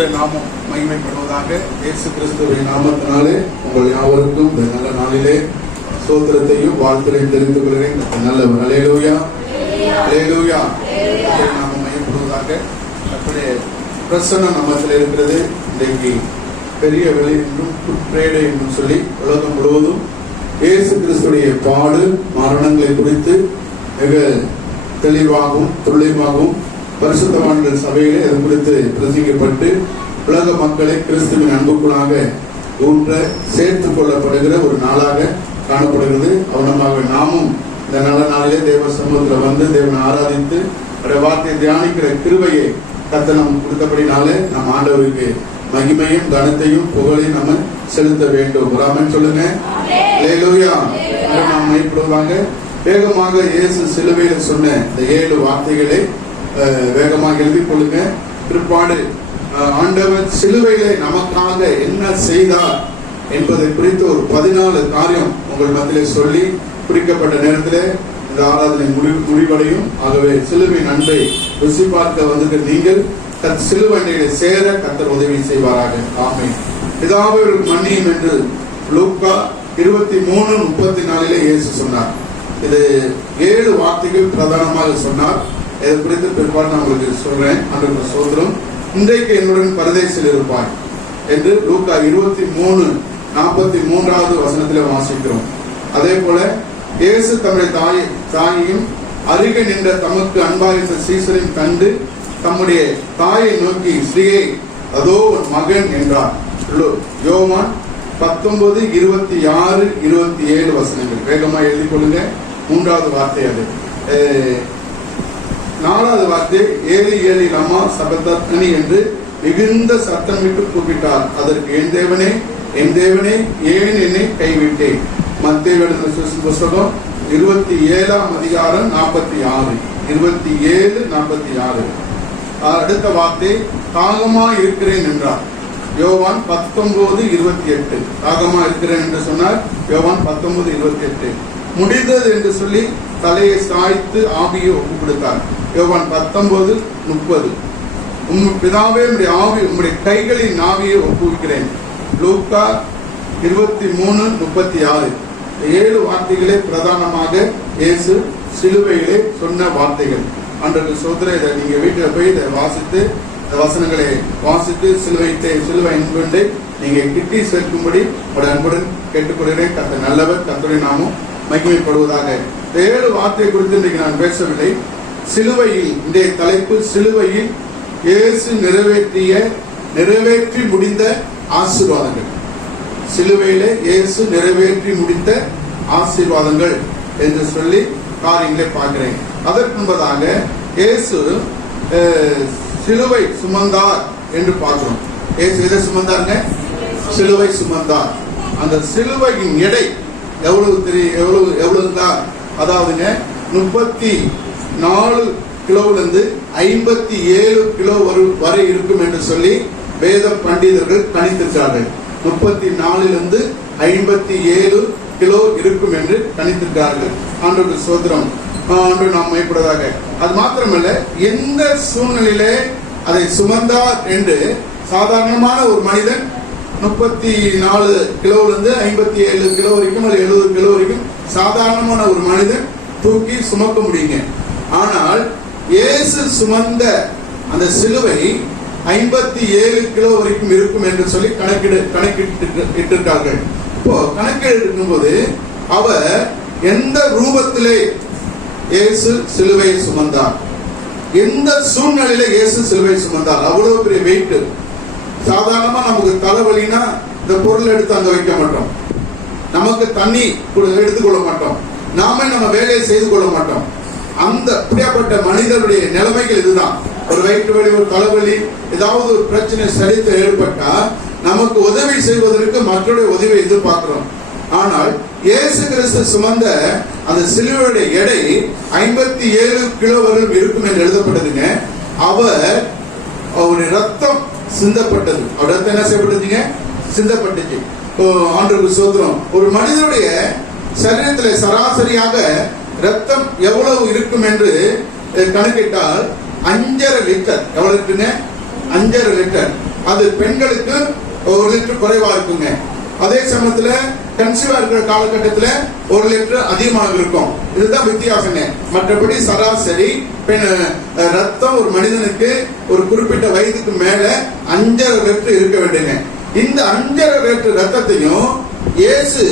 கர்த்தருடைய நாமம் மகிமைப்படுவதாக. இயேசு கிறிஸ்துவின் நாமத்தினாலே உங்கள் யாவருக்கும் இந்த நல்ல நாளிலே ஸ்தோத்திரத்தையும் வாழ்த்துரையும் தெரிந்து கொள்கிறேன். நல்லவர். அல்லேலூயா, அல்லேலூயா. நாமம் மகிமைப்படுவதாக. கர்த்தருடைய பிரசன்னம் நம்மத்தில் இருக்கிறது. இன்றைக்கு பெரிய வெளி என்றும் குற்றேடை என்றும் சொல்லி உலகம் முழுவதும் இயேசு கிறிஸ்துடைய பாடு மரணங்களை குறித்து மிக தெளிவாகவும் துல்லியமாகவும் பரிசுத்தவான்கள் சபையிலே அது குறித்து பிரசங்கிக்கப்பட்டு உலக மக்களை கிறிஸ்துவின் அன்புக்குள்ளாக ஊன்ற சேர்த்துக் கொள்ளப்படுகிற ஒரு நாளாக காணப்படுகிறது. அவனமாக நாமும் இந்த நல்ல நாளிலே தேவ சமூகத்தில் வந்து தேவனை ஆராதித்து அவருடைய வார்த்தையை தியானிக்கிற கிருபையை கர்த்தர் நமக்கு கொடுத்தபடினாலே நம் ஆண்டவருக்கு மகிமையும் கனத்தையும் புகழையும் நம்ம செலுத்த வேண்டும். ஆமென் சொல்லுங்க. அல்லேலூயா. நாம் மைப்படுவாங்க. வேகமாக இயேசு சிலுவையில் சொன்ன இந்த 7 வார்த்தைகளை வேகமாக எழுதி கொள்ளுங்க. பிற்பாடு ஆண்டவர் சிலுவையிலே நமக்காக என்ன செய்தார் என்பதை குறித்து ஒரு 14 காரியம் உங்கள் மத்தியிலே சொல்லி குறிக்கப்பட்ட நேரத்திலே இந்த ஆராதனை முடிவடையும். ஆகவே சிலுவையின் அன்பை ருசி பார்க்க வந்தது நீங்கள் சிலுவையிலே சேர கர்த்தர் உதவி செய்வாராக. ஆமென். பிதாவே மன்னியும் என்று லூக்கா 23:34 இயேசு சொன்னார். இது 7 வார்த்தைகள் பிரதானமாக சொன்னார். இதை குறித்து பிற்பாடு நான் உங்களுக்கு சொல்றேன். அந்த சோதரம் இன்றைக்கு என்னுடன் பரதேசில் இருப்பாய் என்று லூக்கா 23:43 வசனத்திலே வாசிக்கிறோம். அதே போல இயேசு தம்முடைய தாயையும் அருகே நின்ற தமக்கு அன்பாயிருந்த சீசரையும் கண்டு தம்முடைய தாயை நோக்கி ஸ்ரீயே அதோ ஒரு மகன் என்றார். யோவான் 19:26-27 வசனங்கள் வேகமாக எழுதி கொள்ளுங்க. 3வது வார்த்தை அது. 4வது வார்த்தை ஏலி ஏலி லமா சபதத்னி என்று மிகுந்த சத்தமிட்டு கூப்பிட்டார். அதற்கு என் தேவனே என் தேவனே ஏன் என்னை கைவிட்டேன். மத்தேயு எழுதின புத்தகம் 27:46 27:46. அடுத்த வார்த்தை தாகமா இருக்கிறேன் என்றார். யோவான் 19:28. தாகமா இருக்கிறேன் என்று சொன்னார். யோவான் 19:28. முடிந்தது என்று சொல்லி தலையை சாய்த்து ஆவியை ஒப்பு கொடுத்தார். யோவான் 19:30. பிதாவே உம்முடைய ஆவி உம்முடைய கைகளின் ஆவியை ஒப்புவிக்கிறேன். லூக்கா 23:36. 7 வார்த்தைகளே பிரதானமாக இயேசு சிலுவையிலே சொன்ன வார்த்தைகள். அன்றைக்கு சோதர இதை நீங்க வீட்டில் போய் இதை வாசித்து இந்த வசனங்களை வாசித்து சிலுவை அன்புண்டை நீங்க கிட்டி சேர்க்கும்படி உடைய அன்புடன் கேட்டுக்கொள்கிறேன். கர்த்தர் நல்லவர். கர்த்தருடைய நாமம் மகிமைப்படுவதாக. 7 வார்த்தை குறித்து இன்றைக்கு நான் பேசவில்லை. சிலுவையில் இன்றைய தலைப்பு சிலுவையில் இயேசு நிறைவேற்றி முடிந்த ஆசீர்வாதங்கள். சிலுவையிலே இயேசு நிறைவேற்றி முடித்த ஆசீர்வாதங்கள் என்று சொல்லி காரியங்களை பார்க்கிறேன். அதற்கு முன்பதாக இயேசு சிலுவை சுமந்தார் என்று பார்க்கிறோம். இயேசு எதை சுமந்தாருங்க? சிலுவை சுமந்தார். அந்த சிலுவையின் எடை எவ்வளவுதான்? அதாவதுங்க 34 கிலோவிலிருந்து 57 கிலோ வரை இருக்கும் என்று சொல்லி வேத பண்டிதர்கள் கணித்திருக்கிறார்கள். 34 57 கிலோ இருக்கும் என்று கணித்திருக்கிறார்கள். ஆண்டவருக்கு ஸ்தோத்திரம். ஆண்டு நாம் மையப்படுவதாக. அது மாத்திரமல்ல, எந்த சூழ்நிலையிலே அதை சுமந்தார் என்று சாதாரணமான ஒரு மனிதன் 34 கிலோவிலிருந்து 57 கிலோ வரைக்கும் அல்லது 70 கிலோ வரைக்கும் சாதாரணமான ஒரு மனிதன் தூக்கி சுமக்க முடியுங்க. ஆனால் இயேசு சுமந்த அந்த சிலுவை 57 கிலோ வரைக்கும் இருக்கும் என்று சொல்லி கணக்கிட்டிருக்கார்கள். இப்போ கணக்கெடு இருக்கும்போது அவர் எந்த ரூபத்திலே இயேசு சிலுவையை சுமந்தார், எந்த சூழ்நிலையில இயேசு சிலுவை சுமந்தார். அவ்வளவு பெரிய வெயிட். சாதாரணமா நமக்கு தலைவலினா இந்த பொருள் எடுத்து அங்க வைக்க மாட்டோம். நமக்கு தண்ணி எடுத்துக்கொள்ள மாட்டோம். நாம நம்ம வேலையை செய்து கொள்ள மாட்டோம். அந்த அப்படியாப்பட்ட மனிதனுடைய நிலைமைகள் இதுதான். ஒரு வயிற்று வலி, ஒரு தலைவலி, ஏதாவது ஒரு பிரச்சனை சரித்து ஏற்பட்டா நமக்கு உதவி செய்வதற்கு மற்றவருடைய உதவியை எதிர்பார்க்கிறோம். ஆனால் இயேசு கிறிஸ்து சுமந்த அந்த சிலுவையுடைய எடை 57 கிலோ வரை இருக்கும் என்று எழுதப்பட்டதுங்க. அவருடைய ரத்தம் சிந்தப்பட்டது. அவர் ரத்தம் என்ன செய்யப்பட்டதுங்க? சிந்தப்பட்டுச்சு. ஆண்டவருக்கு ஸ்தோத்திரம். ஒரு மனிதனுடைய சரீரத்தில் சராசரியாக ரத்தம் எவ்வளவு இருக்கும் என்று கணக்கிட்டால் 5.5 லிட்டர். எவ்வளவு இருக்குங்க? 5.5 லிட்டர். அது பெண்களுக்கு 1 லிட்டர் குறைவா இருக்குங்க. அதே சமயத்துல கன்சீவா இருக்கிற காலகட்டத்துல 1 லிட்டர் அதிகமாக இருக்கும். இதுதான் வித்தியாசங்க. மற்றபடி சராசரி ரத்தம் ஒரு மனிதனுக்கு ஒரு குறிப்பிட்ட வயதுக்கு மேல 5.5 லிட்டர் இருக்க வேண்டுங்க. இந்த 5.5 லிட்டர் ரத்தத்தையும் இயேசு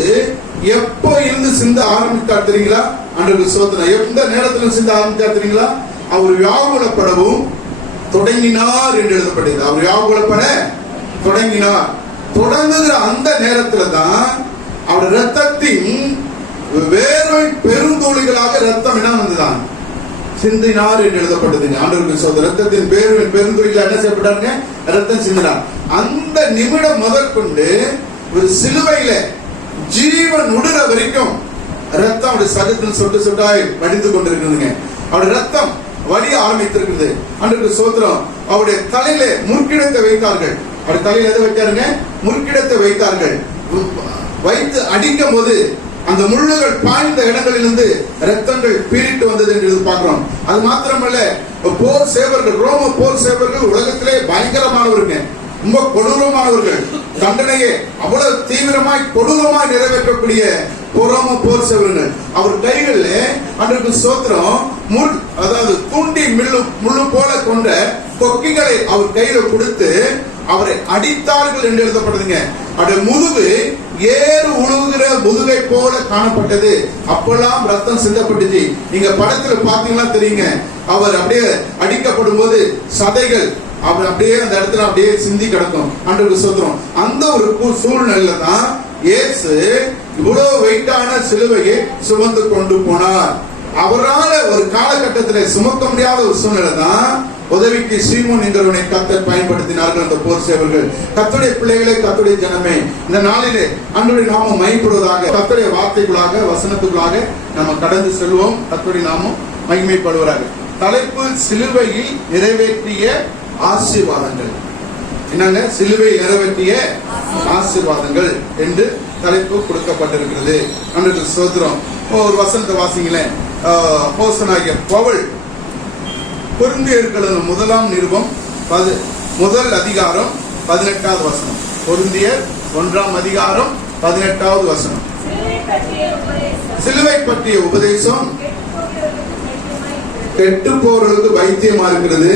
எப்போ இருந்து சிந்த ஆரம்பித்தார் தெரியுங்களா? ஆண்டவருக்கு ஸ்தோத்திரம். எந்த நேரத்துல சிந்த ஆரம்பித்தார் தெரியுங்களா? அவர் வியாகுலப்படவும் தொடங்கினார் என்று எழுதப்பட்டது. அவர் வியாகுலப்பட தொடங்கினார். தொடங்குகிற அந்த நேரத்துல தான் அவர் ரத்தத்தின் வேர்வை பெருந்தோழிகளாக ரத்தம் என்ன வந்ததான் சிந்தினார் என்று எழுதப்பட்டதுங்க. ஆண்டவருக்கு ஸ்தோத்திரம். ரத்தத்தின் பெருந்தோழிகள் என்ன செய்யப்பட்டாருங்க? ரத்தம் சிந்தினார். அந்த நிமிடம் முதற்கொண்டு ஒரு சிலுவையில ஜீவன் உடுற வரைக்கும் ரத்தம் அவருடைய சகத்தில் சொட்டு சொட்டாய் வடிந்து கொண்டிருக்குதுங்க. அவருடைய ரத்தம் வடிய ஆரம்பித்திருக்கிறது. ஆண்டவருக்கு ஸ்தோத்திரம். அவருடைய தலையில முற்கிடத்தை வைத்தார்கள். அவர் தலையில் எதை வைத்தாருங்க? முற்கிடத்தை வைத்தார்கள். வைத்து அடிக்கும் போது அந்த முள்ளுகள் பாய்ந்த இடங்களிலிருந்து ரத்தங்கள் பீரிட்டு வந்தது என்று பார்க்கிறோம். அது மாத்திரமல்ல, போர் சேவர்கள், ரோம போர் சேவர்கள் உலகத்திலே பயங்கரமானவர்கள், ரொம்ப கொடூரமானவர்கள். தண்டனையே அவ்வளவு தீவிரமாய் கொடூரமாய் நிறைவேற்றக்கூடிய ரோம போர் சேவர்கள். அவர் கைகளில் அன்றைக்கு ஸ்தோத்திரம் அதாவது தூண்டி முள்ளு போல கொண்ட கொக்கிகளை அவர் கையில கொடுத்து அவரை அடித்தார்கள் என்று எழுதப்பட்டதுங்க. அவருடைய முதுகு ஏறு உழுகிற முதுகை போல காணப்பட்டது. அப்பெல்லாம் ரத்தம் சிந்தப்பட்டுச்சு. நீங்க படத்துல பாத்தீங்கன்னா தெரியுங்க. அவர் அப்படியே அடிக்கப்படும் போது சதைகள் அவர் அப்படியே அந்த இடத்துல அப்படியே சிந்தி கிடக்கும். ஆண்டவருக்கு ஸ்தோத்திரம். அந்த ஒரு சூழ்நிலையில தான் இயேசு இவ்வளவு வெயிட்டான சிலுவையை சுமந்து கொண்டு போனார். அவரால் ஒரு காலகட்டத்தில் சுமக்க முடியாத ஒரு சூழ்நிலை தான் உதவிக்கு சீமோன் என்கிறவனை கர்த்தர் பயன்படுத்தினார்கள் அந்த போர் சேவர்கள். கர்த்தருடைய பிள்ளைகளே, கர்த்தருடைய ஜனமே, இந்த நாளிலே ஆண்டவருடைய நாமம் மகிமைப்படுவதாக. கர்த்தருடைய வார்த்தைகளாக வசனத்துகளாக நம்ம கடந்து செல்வோம். கர்த்தருடைய நாமம் மகிமைப்படுவதாக. தலைப்பு சிலுவையில் நிறைவேற்றிய ஆசீர்வாதங்கள். என்னங்க? சிலுவை நிறைவேற்றிய ஆசீர்வாதங்கள் என்று தலைப்பு கொடுக்கப்பட்டிருக்கிறது. ஆண்டவருக்கு ஸ்தோத்திரம். ஒரு வசனத்தை வாசிங்களேன். அப்போஸ்தலனாகிய பவுல் கொரிந்தியர்கள் 1 நிருபம் 1 அதிகாரம் 18வது வசனம். கொரிந்தியர் 1 அதிகாரம் 18வது வசனம். சிலுவை பற்றிய உபதேசம் கெட்டு போறதுக்கு வைத்தியமா இருக்கிறது,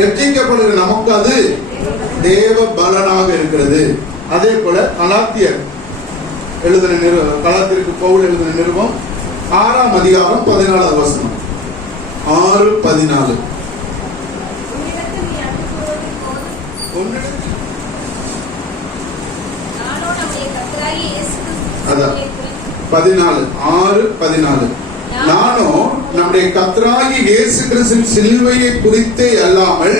ரட்சிக்கப்படுகிற நமக்கு அது தேவ பலனாக இருக்கிறது. அதே போல கலாத்தியர் கலாத்தியருக்கு பவுல் எழுதின நிருபம் 6 அதிகாரம் 14வது வசனம். 6:14. அதான் 6:14. நானும் நம்முடைய கர்த்தராகிய இயேசு கிறிஸ்துவின் சிலுவையை குறித்தே அல்லாமல்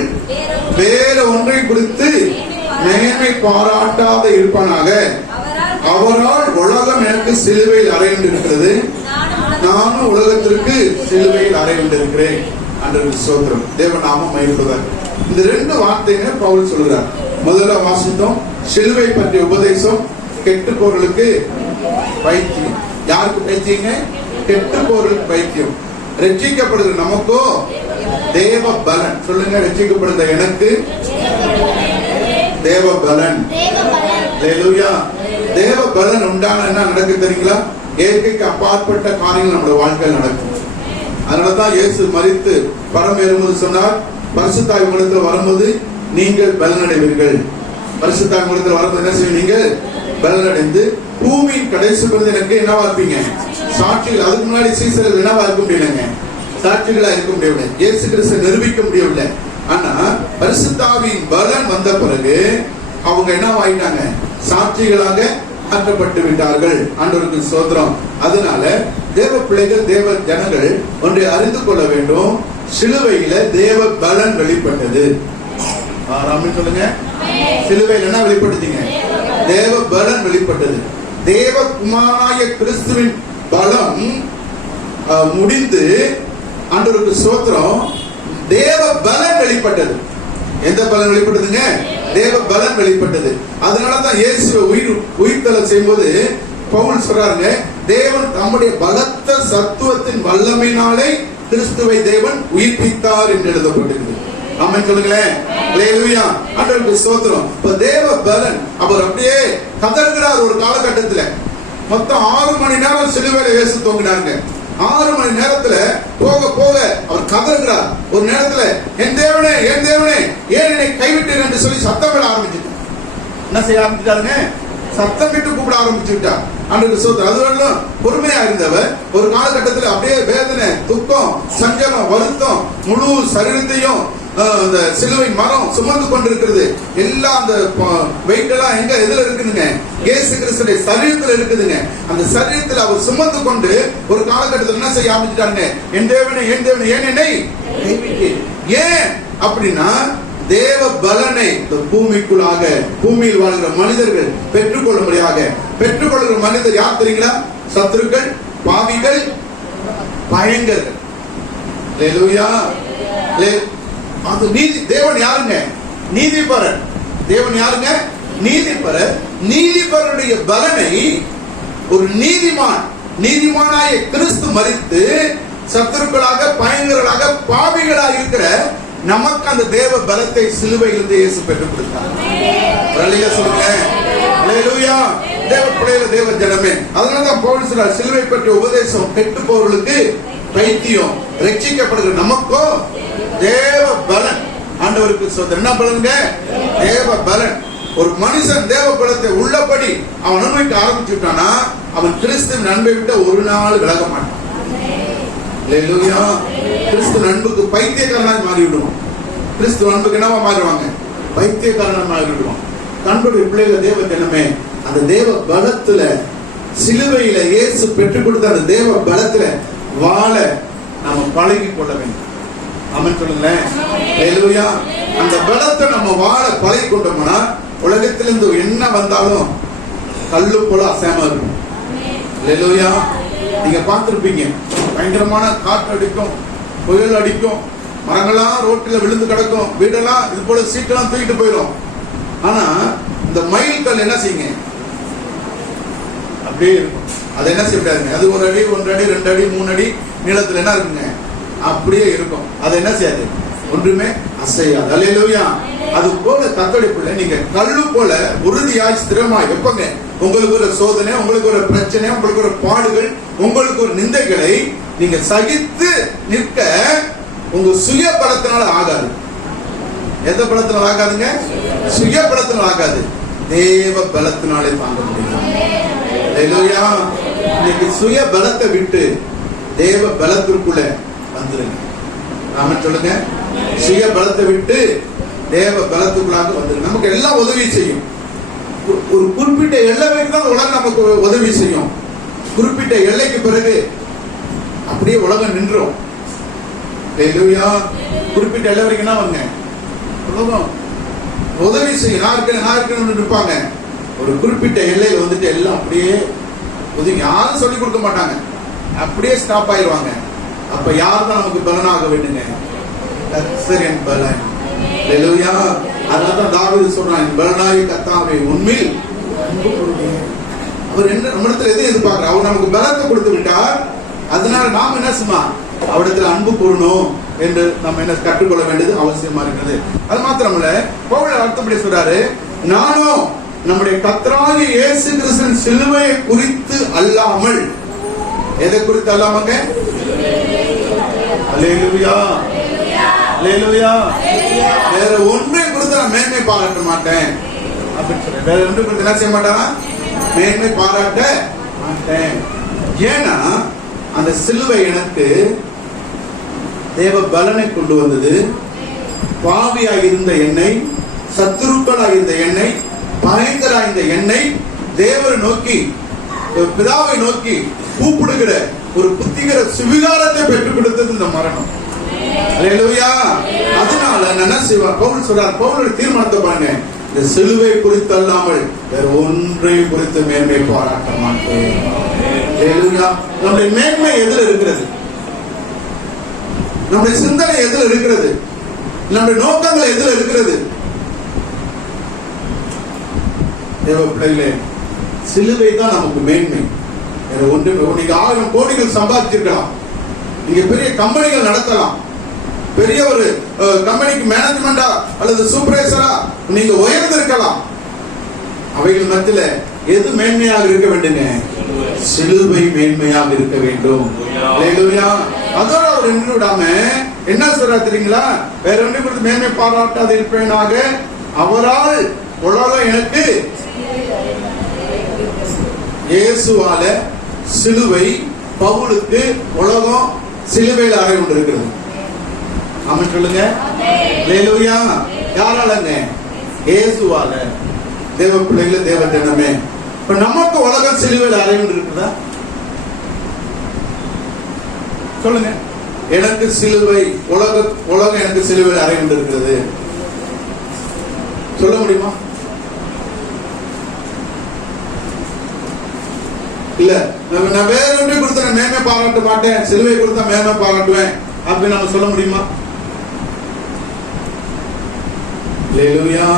வேற ஒன்றை குறித்து மேன்மை பாராட்டாத இருப்பானாக. அவரால் உலகம் எனக்கு சிலுவையில் அறையுண்டிருக்கிறது, நானும் உலகத்திற்கு சிலுவையில் அறையுண்டிருக்கிறேன். அன்றருக்கு ஸ்தோத்திரம். தேவ நாமம் மகிமைப்படுவதாக. இந்த 2 வார்த்தைகளை பவுல் சொல்கிறார். முதல்ல வாசித்தோம், சிலுவை பற்றிய உபதேசம் கெட்டு போர்களுக்கு வைத்தியம். யாருக்கு வைத்தியங்க? கெட்டு போர்களுக்கு வைத்தியம். ரட்சிக்கப்படுகிற நமக்கோ தேவ பலன். சொல்லுங்க, ரட்சிக்கப்படுகிற எனக்கு தேவ பலன். ஹல்லேலூயா. தேவ பலன் உண்டான என்ன நடக்குது தெரியுங்களா? இயற்கைக்கு அப்பாற்பட்ட காரியங்கள் நம்முடைய வாழ்க்கையில் நடக்கும். அதனாலதான் இயேசு மரித்து பரம் ஏறும்போது சொன்னார், பரிசுத்தாவி உங்களிடத்தில் வரும்போது நீங்கள் பலனடைவீர்கள். பரிசுத்தாவி உங்களிடத்தில் வரும்போது என்ன செய்வீங்க? நீங்கள் பலனடைந்து பூமியின் கடைசி பிறந்து எனக்கு என்னவா இருப்பீங்க? சாட்சிகள். அதுக்கு முன்னாடி சீசர்கள் என்னவா இருக்க முடியலங்க? சாட்சிகளா இருக்க முடியவில்லை. இயேசு கிறிஸ்து நிரூபிக்க முடியவில்லை. ஆனா பரிசுத்தாவின் பலன் வந்த பிறகு அவங்க என்னவாயிட்டாங்க? சாட்சிகளாக மாற்றப்பட்டு விட்டார்கள். ஆண்டவருக்கு ஸ்தோத்திரம். அதனால தேவ பிள்ளைகள், தேவ ஜனங்கள் ஒன்றை அறிந்து கொள்ள வேண்டும். சிலுவையில தேவ பலன் வெளிப்பட்டது. சொல்லுங்க, சிலுவையில் என்ன வெளிப்பட்டுங்க? தேவ பலன் வெளிப்பட்டது. தேவ குமாராய கிறிஸ்துவின் பலம் முடிந்து ஆண்டவருக்கு ஸ்தோத்திரம் தேவ பலன் வெளிப்பட்டது. எந்த பலன் வெளிப்பட்டதுங்க? தேவ பலன் வெளிப்பட்டது. அதனாலதான் இயேசுவை உயிர்த்தெழச் செய்யும்போது பவுல் சொல்றாருங்க, தேவன் தம்முடைய பலத்த சத்துவத்தின் வல்லமையினாலே கிறிஸ்துவை தேவன் உயிர்ப்பித்தார் என்று எழுதப்பட்டிருக்கு. ஆமென் சொல்லுங்களேன். அல்லேலூயா. ஆண்டவருக்கு ஸ்தோத்திரம். இப்ப தேவ பலன் அவர் அப்படியே கதறுகிறார். ஒரு காலகட்டத்துல மொத்தம் 6 மணி நேரம் சிலுவையில இயேசு தொங்கினாங்க. 6 மணி நேரத்துல போக போக அவர் கதறுகிறார். ஒரு நேரத்துல என் தேவனே என் தேவனே ஏன் என்னை கைவிட்டீர் என்று சொல்லி சத்தமிட ஆரம்பிச்சுட்டார். என்ன செய்ய ஆரம்பிச்சுட்டாருங்க? சத்தமிட்டு கூப்பிட ஆரம்பிச்சுட்டார். ஆண்டவருக்கு ஸ்தோத்திரம். அதுவரையிலும் பொறுமையா இருந்தவர் ஒரு காலகட்டத்தில் அப்படியே வேதனை, துக்கம், சஞ்சலம், வருத்தம் முழு சரீரத்தையும் அந்த சிலுவை மரம் சுமந்து கொண்டிருக்கிறது. எல்லா அந்த வெயிட் எல்லாம் எங்க எதுல இருக்குதுங்க? இயேசு கிறிஸ்துவின் சரீரத்துல இருக்குதுங்க. அந்த சரீரத்தில் அவர் சுமந்து கொண்டு ஒரு காலகட்டத்தில் என்ன செய்ய ஆரம்பிச்சுட்டாங்க? என் தேவனே என் தேவனே ஏன் என்னை கைவிட்டீர்? ஏன் அப்படின்னா தேவ பலனை பூமிக்குள்ளாக பூமியில் வாழ்கிற மனிதர்கள் பெற்றுக்கொள்கிற மனிதர் யார் தெரியுங்களா? சத்துருக்கள், பாவிகள், பயங்கர்கள். அல்லேலூயா. அது நீதி. தேவன் யாருங்க? நீதிபரர். தேவன் யாருங்க? நீதிபரர். நீதிபரருடைய பலனை ஒரு நீதிமானாய கிறிஸ்து மரித்து சத்துருக்களாக, பயங்கர்களாக, பாவிகளாக இருக்கிற நமக்கு அந்த தேவ பலத்தை சிலுவையிலிருந்து இயேசு பெற்றுக் கொடுத்தார். அல்லேலூயா சொல்லுங்க. அல்லேலூயா. தேவ பிள்ளைகளே, தேவ ஜனமே, அதனாலதான் பவுல் சொல்றார், சிலுவை பற்றிய உபதேசம் கெட்டு போவர்களுக்கு பைத்தியம், ரட்சிக்கப்படுகிற நமக்கோ தேவ பலன். ஆண்டவருக்கு ஸ்தோத்திரம். என்ன பலனுங்க? தேவ பலன். ஒரு மனுஷன் தேவ பலத்தை உள்ளபடி அவன் அனுபவிக்க ஆரம்பிச்சுட்டானா அவன் கிறிஸ்துவின் அன்பை விட்டு ஒரு நாள் விலக மாட்டான். அல்லேலூயா. கிறிஸ்து அன்புக்கு பைத்தியக்காரனாக மாறிவிடுவான். கிறிஸ்து அன்புக்கு என்னவா மாறுவாங்க? பைத்தியக்காரனாக மாறிவிடுவான். தன்னுடைய பிள்ளைகள் தேவ ஜனமே, அந்த தேவ பலத்துல சிலுவையில இயேசு பெற்றுக் கொடுத்த அந்த தேவ பலத்துல வாழ நாம பழகி கொள்ள வேண்டும். ஆமென் சொல்லுங்களேன். அல்லேலூயா. அந்த பலத்தை நம்ம வாழ பழகி கொண்டோம்னா உலகத்திலிருந்து என்ன வந்தாலும் கல்லு போல அசையாம இருக்கும். அல்லேலூயா. நீங்க பார்த்திருப்பீங்க, பயங்கரமான காற்று அடிக்கும், புயல் அடிக்கும், மரங்கள்லாம் ரோட்டில் விழுந்து கிடக்கும், வீடெல்லாம் இது போல சீட்டெல்லாம் தூக்கிட்டு போயிடும். ஆனா இந்த மயில் கல் என்ன செய்யுங்க? அப்படியே இருக்கும். அது என்ன செய்யக்கூடாதுங்க? அது 1 அடி 1 அடி 2 அடி 3 அடி நீளத்துல என்ன இருக்குங்க? அப்படியே இருக்கும். அது என்ன செய்யாது? ஒன்றுமே அசையாது. அல்லேலூயா. அது போல கர்த்தருடைய பிள்ளை, நீங்க கல்லு போல உறுதியாய் ஸ்திரமாய் எப்பங்க உங்களுக்கு ஒரு சோதனை, உங்களுக்கு ஒரு பிரச்சனை, உங்களுக்கு ஒரு பாடுகள், உங்களுக்கு ஒரு நிந்தைகளை நீங்க சகித்து நிற்க உங்க சுய பலத்தினால ஆகாது. எந்த பலத்தினால ஆகாதுங்க? சுய பலத்தினால ஆகாது. தேவ பலத்தினாலே தாங்க முடியும். அல்லேலூயா. இன்னைக்கு சுய பலத்தை விட்டு தேவ பலத்திற்குள்ள வந்துருங்க. நாம சொல்லுங்க, சுய பலத்தை விட்டு தேவ பலத்துக்குள்ளாக வந்துருங்க. நமக்கு எல்லாம் உதவி செய்யும். ஒரு குறிப்பிட்ட எல்லை வரைக்கும் தான் உலகம் நமக்கு உதவி செய்யும். குறிப்பிட்ட எல்லைக்கு பிறகு அப்படியே உலகம் நின்றோம். அல்லேலூயா. குறிப்பிட்ட எல்லை வரைக்கும் தான் வாங்க உலகம் உதவி செய்யும். நான் இருக்கேன்னு இருப்பாங்க. ஒரு குறிப்பிட்ட எல்லையில வந்துட்டு எல்லாம் அப்படியே உதவி, யாரும் சொல்லிக் கொடுக்க மாட்டாங்க, அப்படியே ஸ்டாப் ஆயிடுவாங்க. அப்ப யார் தான் நமக்கு பலனாக வேண்டுங்க? கர்த்தரின் பலன். அல்லேலூயா. அதனால்தான் தாவீது சொல்றான், பலனாய் கர்த்தாவே உண்மையில் அன்பு கூர்ந்தீர். அவர் என்ன நம்மிடத்துல எதை எதிர்பார்க்கிறார்? அவர் நமக்கு பலத்தை கொடுத்து விட்டார். அதனால நாம் என்ன செய்யணுமா? அவரிடத்துல அன்பு கூறணும் என்று நம்ம என்ன கற்றுக்கொள்ள வேண்டியது அவசியமா இருக்கிறது. அது மாத்திரமல்ல, பவுல் அர்த்தப்படி சொல்றாரு, நானும் நம்முடைய கர்த்தராகிய இயேசு கிறிஸ்துவின் சிலுவையை குறித்து அல்லாமல், எதை குறித்து அல்லாமங்க? அல்லேலூயா. அல்லேலூயா. வேற ஒன்றை குறித்து நான் மேன்மை பாராட்ட மாட்டேன் அப்படின்னு சொல்றேன். வேற ஒன்றை குறித்து என்ன செய்ய மாட்டானா? மேன்மை பாராட்ட மாட்டேன். ஏன்னா அந்த சிலுவை எனக்கு தேவ பலனை கொண்டு வந்தது. பாவியாய் இருந்த என்னை, சத்துருக்களாய் இருந்த என்னை, பயங்கராய் இருந்த என்னை தேவரை நோக்கி, பிதாவை நோக்கி கூப்பிடுகிற ஒரு புத்திகிற சுவிகாரத்தை பெற்றுக் கொடுத்தது இந்த மரணம். அல்லேலூயா. அதனால நான் என்ன செய்வார்? பவுல் சொல்றார், பவுலோட தீர்மானத்தை பாருங்க, இந்த சிலுவை குறித்து அல்லாமல் வேற ஒன்றையும் குறித்து மேன்மை பாராட்ட மாட்டேன். அல்லேலூயா. நம்முடைய மேன்மை எதில் இருக்கிறது? நம்முடைய சிந்தனை எதில் இருக்கிறது? நம்முடைய நோக்கங்கள் எதில் இருக்கிறது? தேவ பிள்ளைகளே, சிலுவை தான் நமக்கு மேன்மை. வேற ஒன்று. நீங்க 1000 கோடிகள் சம்பாதிச்சிருக்கலாம், நீங்க பெரிய கம்பெனிகள் நடத்தலாம், பெரிய ஒரு கம்பெனிக்கு மேனேஜ்மெண்டா அல்லது சூப்பர்வைசரா நீங்க உயர்ந்திருக்கலாம். அவைகள் மத்தியில எது மேன்மையாக இருக்க வேண்டுங்க? சிலுவை மேன்மையாக இருக்க வேண்டும். அல்லேலூயா. அதோட அவர் நின்று விடாம என்ன சொல்றாரு தெரியுங்களா? வேற ஒன்றை குறித்து மேன்மை பாராட்டாது இருப்பேனாக, அவரால் உலகம் எனக்கு இயேசுவால சிலுவை, பவுலுக்கு உலகம் சிலுவையில் அறை கொண்டு இருக்கிறது. ஆமென் சொல்லுங்க. அல்லேலூயா. யாராலங்க? இயேசுவால. தேவ பிள்ளைகளே, தேவ ஜனமே, இப்ப நமக்கு உலகம் சிலுவையில் அறை கொண்டு இருக்குதா? சொல்லுங்க. எனக்கு சிலுவை, உலகம் எனக்கு சிலுவையில் அறை கொண்டு இருக்கிறது. சொல்ல முடியுமா? இல்ல. நான் வேற ஒன்றை கொடுத்த மேன்மை பாராட்ட மாட்டேன், சிலுவை கொடுத்தா மேன்மை பாராட்டுவேன் அப்படின்னு நம்ம சொல்ல முடியுமா? அல்லேலூயா.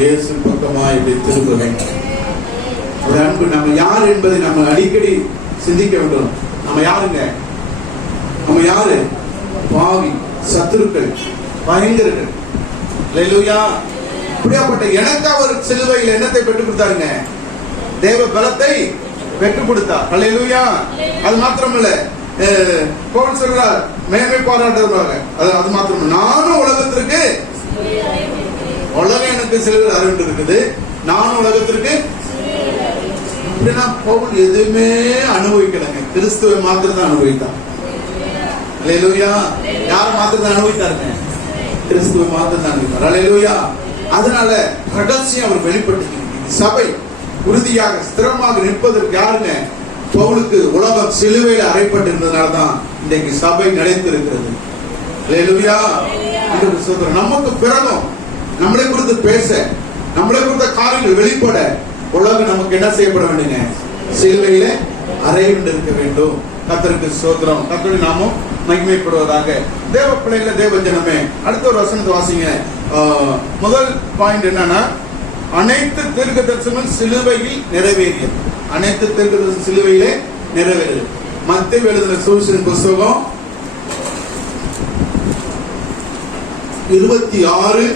இயேசு பக்கமாய் இப்படி திரும்ப வேண்டும். ஒரு அன்பு. நம்ம யார் என்பதை நம்ம அடிக்கடி சிந்திக்க வேண்டும். நம்ம யாருங்க? நம்ம யாரு? பாவி, சத்துருக்கள், பயங்கரர்கள். அல்லேலூயா. அப்படியாப்பட்ட எனக்கு அவர் சிலுவையில் என்னத்தை பெற்றுக் கொடுத்தாருங்க? தேவ பலத்தை பெற்றுக் கொடுத்தார். அல்லேலூயா. அது மாத்திரமல்ல, பவுல் சொல்றார் மேன்மை பாராட்டுவாங்க. அது மாத்திரம், நானும் உலகத்திற்கு, உலகம் எனக்கு சிலுவையில் அறை இருக்குது, நானும் உலகத்திற்கு. அப்படின்னா பவுல் எதுவுமே அனுபவிக்கலங்க, கிறிஸ்துவை மாத்திரம் தான் அனுபவித்தார். அல்லேலூயா. யார் மாத்திரம் தான் அனுபவித்தாருங்க? கிறிஸ்துவை மாத்திரம் தான் அனுபவித்தார். அல்லேலூயா. அதனால ரகசியம் அவர் வெளிப்பட்டு சபை உறுதியாக ஸ்திரமாக நிற்பதற்கு யாருங்க? பவுலுக்கு உலகம் சிலுவையில் அறைப்பட்டிருந்ததுனால தான் இன்றைக்கு சபை நிலைத்திருக்கிறது. அல்லேலூயா. நமக்கு பிறகும் நம்மளை குறித்து பேச, நம்மளை குறித்த காரியங்கள் வெளிப்பட உலகம் நமக்கு என்ன செய்யப்பட வேண்டுங்க? சிலுவையில அறையுண்டு இருக்க வேண்டும். கர்த்தருக்கு ஸ்தோத்திரம். கர்த்தருடைய நாமம் மகிமைப்படுவதாக. தேவ பிள்ளைகளே, தேவ ஜனமே, அடுத்த ஒரு வசனத்தை வாசிங்க. முதல் பாயிண்ட் என்னன்னா, அனைத்து தீர்க்க தரிசனம் சிலுவையில் நிறைவேறியது. அனைத்து தீர்க்க தரிசனம் சிலுவையிலே நிறைவேறியது. மத்தேயு எழுதின சுவிசேஷ புத்தகம் 26:56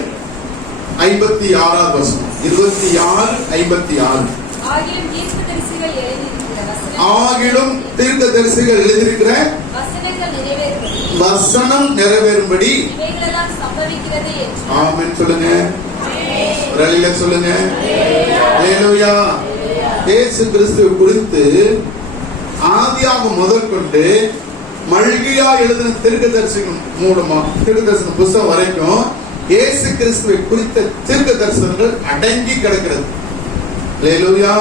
வசனம். 26:56. ஆகிலும் தீர்க்கதரிசிகள் எழுதியிருக்கிற வசனம் நிறைவேறும்படி. ஆமென் சொல்லுங்க. சொல்லுங்க. அல்லேலூயா. இயேசு கிறிஸ்துவை குறித்து ஆதியாகமம் முதல் கொண்டு மல்கியா எழுதின தீர்க்கதரிசனம் மூலமா தீர்க்கதரிசன புத்தகம் வரைக்கும் இயேசு கிறிஸ்துவை குறித்த தீர்க்க தரிசனங்கள் அடங்கி கிடக்கிறது. அல்லேலூயா.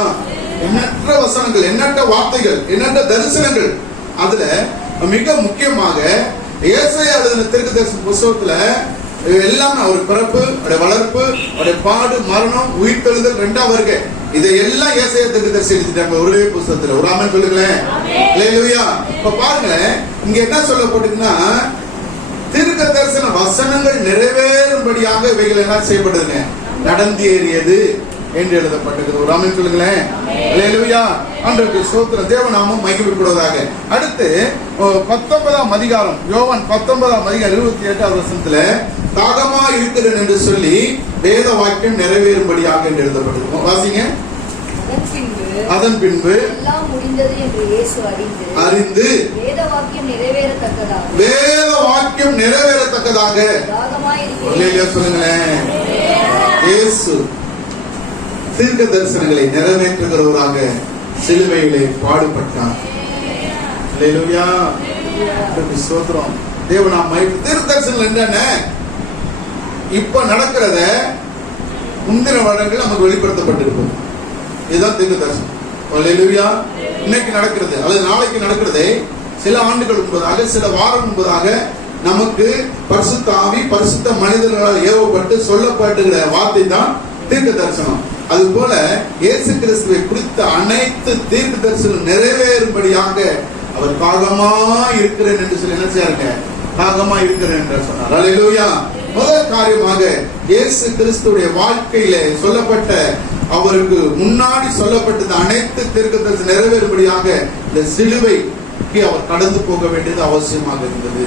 எண்ணற்ற வசனங்கள், எண்ணற்ற வார்த்தைகள், எண்ணற்ற தரிசனங்கள். அதுல மிக முக்கியமாக ஏசாயா எழுதின தீர்க்க தரிசன புத்தகத்துல எல்லாம் அவர் பிறப்பு, அவருடைய வளர்ப்பு, அவருடைய பாடு, மரணம், உயிர்த்தெழுதல், இரண்டாம் வருகை, இதையெல்லாம் ஏசாயா தீர்க்கதரிசி எழுதிட்டாங்க ஒரே புத்தகத்துல. ஒரு ஆமென் சொல்லுங்களேன். அல்லேலூயா. இப்ப பாருங்களேன், இங்க என்ன சொல்லப்பட்டிருக்குன்னா, தீர்க்க தரிசன வசனங்கள் நிறைவேறும்படியாக இவைகள் என்ன செய்யப்பட்டதுங்க? நடந்தேறியது என்று எழுதப்பட்டிருக்கிறது. ஒரு ஆமென் சொல்லுங்களேன். அல்லேலூயா. ஆண்டவருக்கு ஸ்தோத்திரம். தேவநாமம் மகிமைப்படுவதாக. அடுத்து 19ஆம் அதிகாரம், யோவான் 19ஆம் அதிகாரம் 28வது வசனத்துல தாகமா இருக்கிறேன் என்று சொல்லி வேத வாக்கியம் நிறைவேறும்படியாக என்று எழுதப்பட்டிருக்கும். வாசிங்க. அதன் பின்பு எல்லாம் முடிந்தது என்று இயேசு அறிந்து வேத வாக்கியம் நிறைவேறத்தக்கதாக சொல்லுங்களேன். இயேசு தீர்க்க தரிசனங்களை நிறைவேற்றுகிறவராக சிலுவையிலே பாடுபட்டார். அல்லேலூயா. ஸ்தோத்திரம். தேவநாம தீர்க்க தரிசனம் என்னென்ன? இப்ப நடக்கிறத முந்தின வருடங்கள் நமக்கு வெளிப்படுத்தப்பட்டிருக்கும். இதுதான் தீர்க்க தரிசனம். அல்லேலூயா. இன்னைக்கு நடக்கிறது அல்லது நாளைக்கு நடக்கிறதே சில ஆண்டுகள் முன்பதாக, சில வாரம் முன்பதாக நமக்கு பரிசுத்த ஆவி, பரிசுத்த மனிதர்களால் ஏவப்பட்டு சொல்லப்பட்டுகிற வார்த்தை தான் தீர்க்க தரிசனம். அது போல இயேசு கிறிஸ்துவை குறித்த அனைத்து தீர்க்க தரிசனம் நிறைவேறும்படியாக அவர் தாகமா இருக்கிறேன் என்று சொல்லி என்ன செய்யாருங்க? தாகமா இருக்கிறேன் என்று சொன்னார். அல்லேலூயா. முதல் காரியமாக இயேசு கிறிஸ்துடைய வாழ்க்கையில சொல்லப்பட்ட, அவருக்கு முன்னாடி சொல்லப்பட்டது அனைத்து தீர்க்க தரிசனம் நிறைவேறும்படியாக இந்த சிலுவைக்கு அவர் கடந்து போக வேண்டியது அவசியமாக இருந்தது.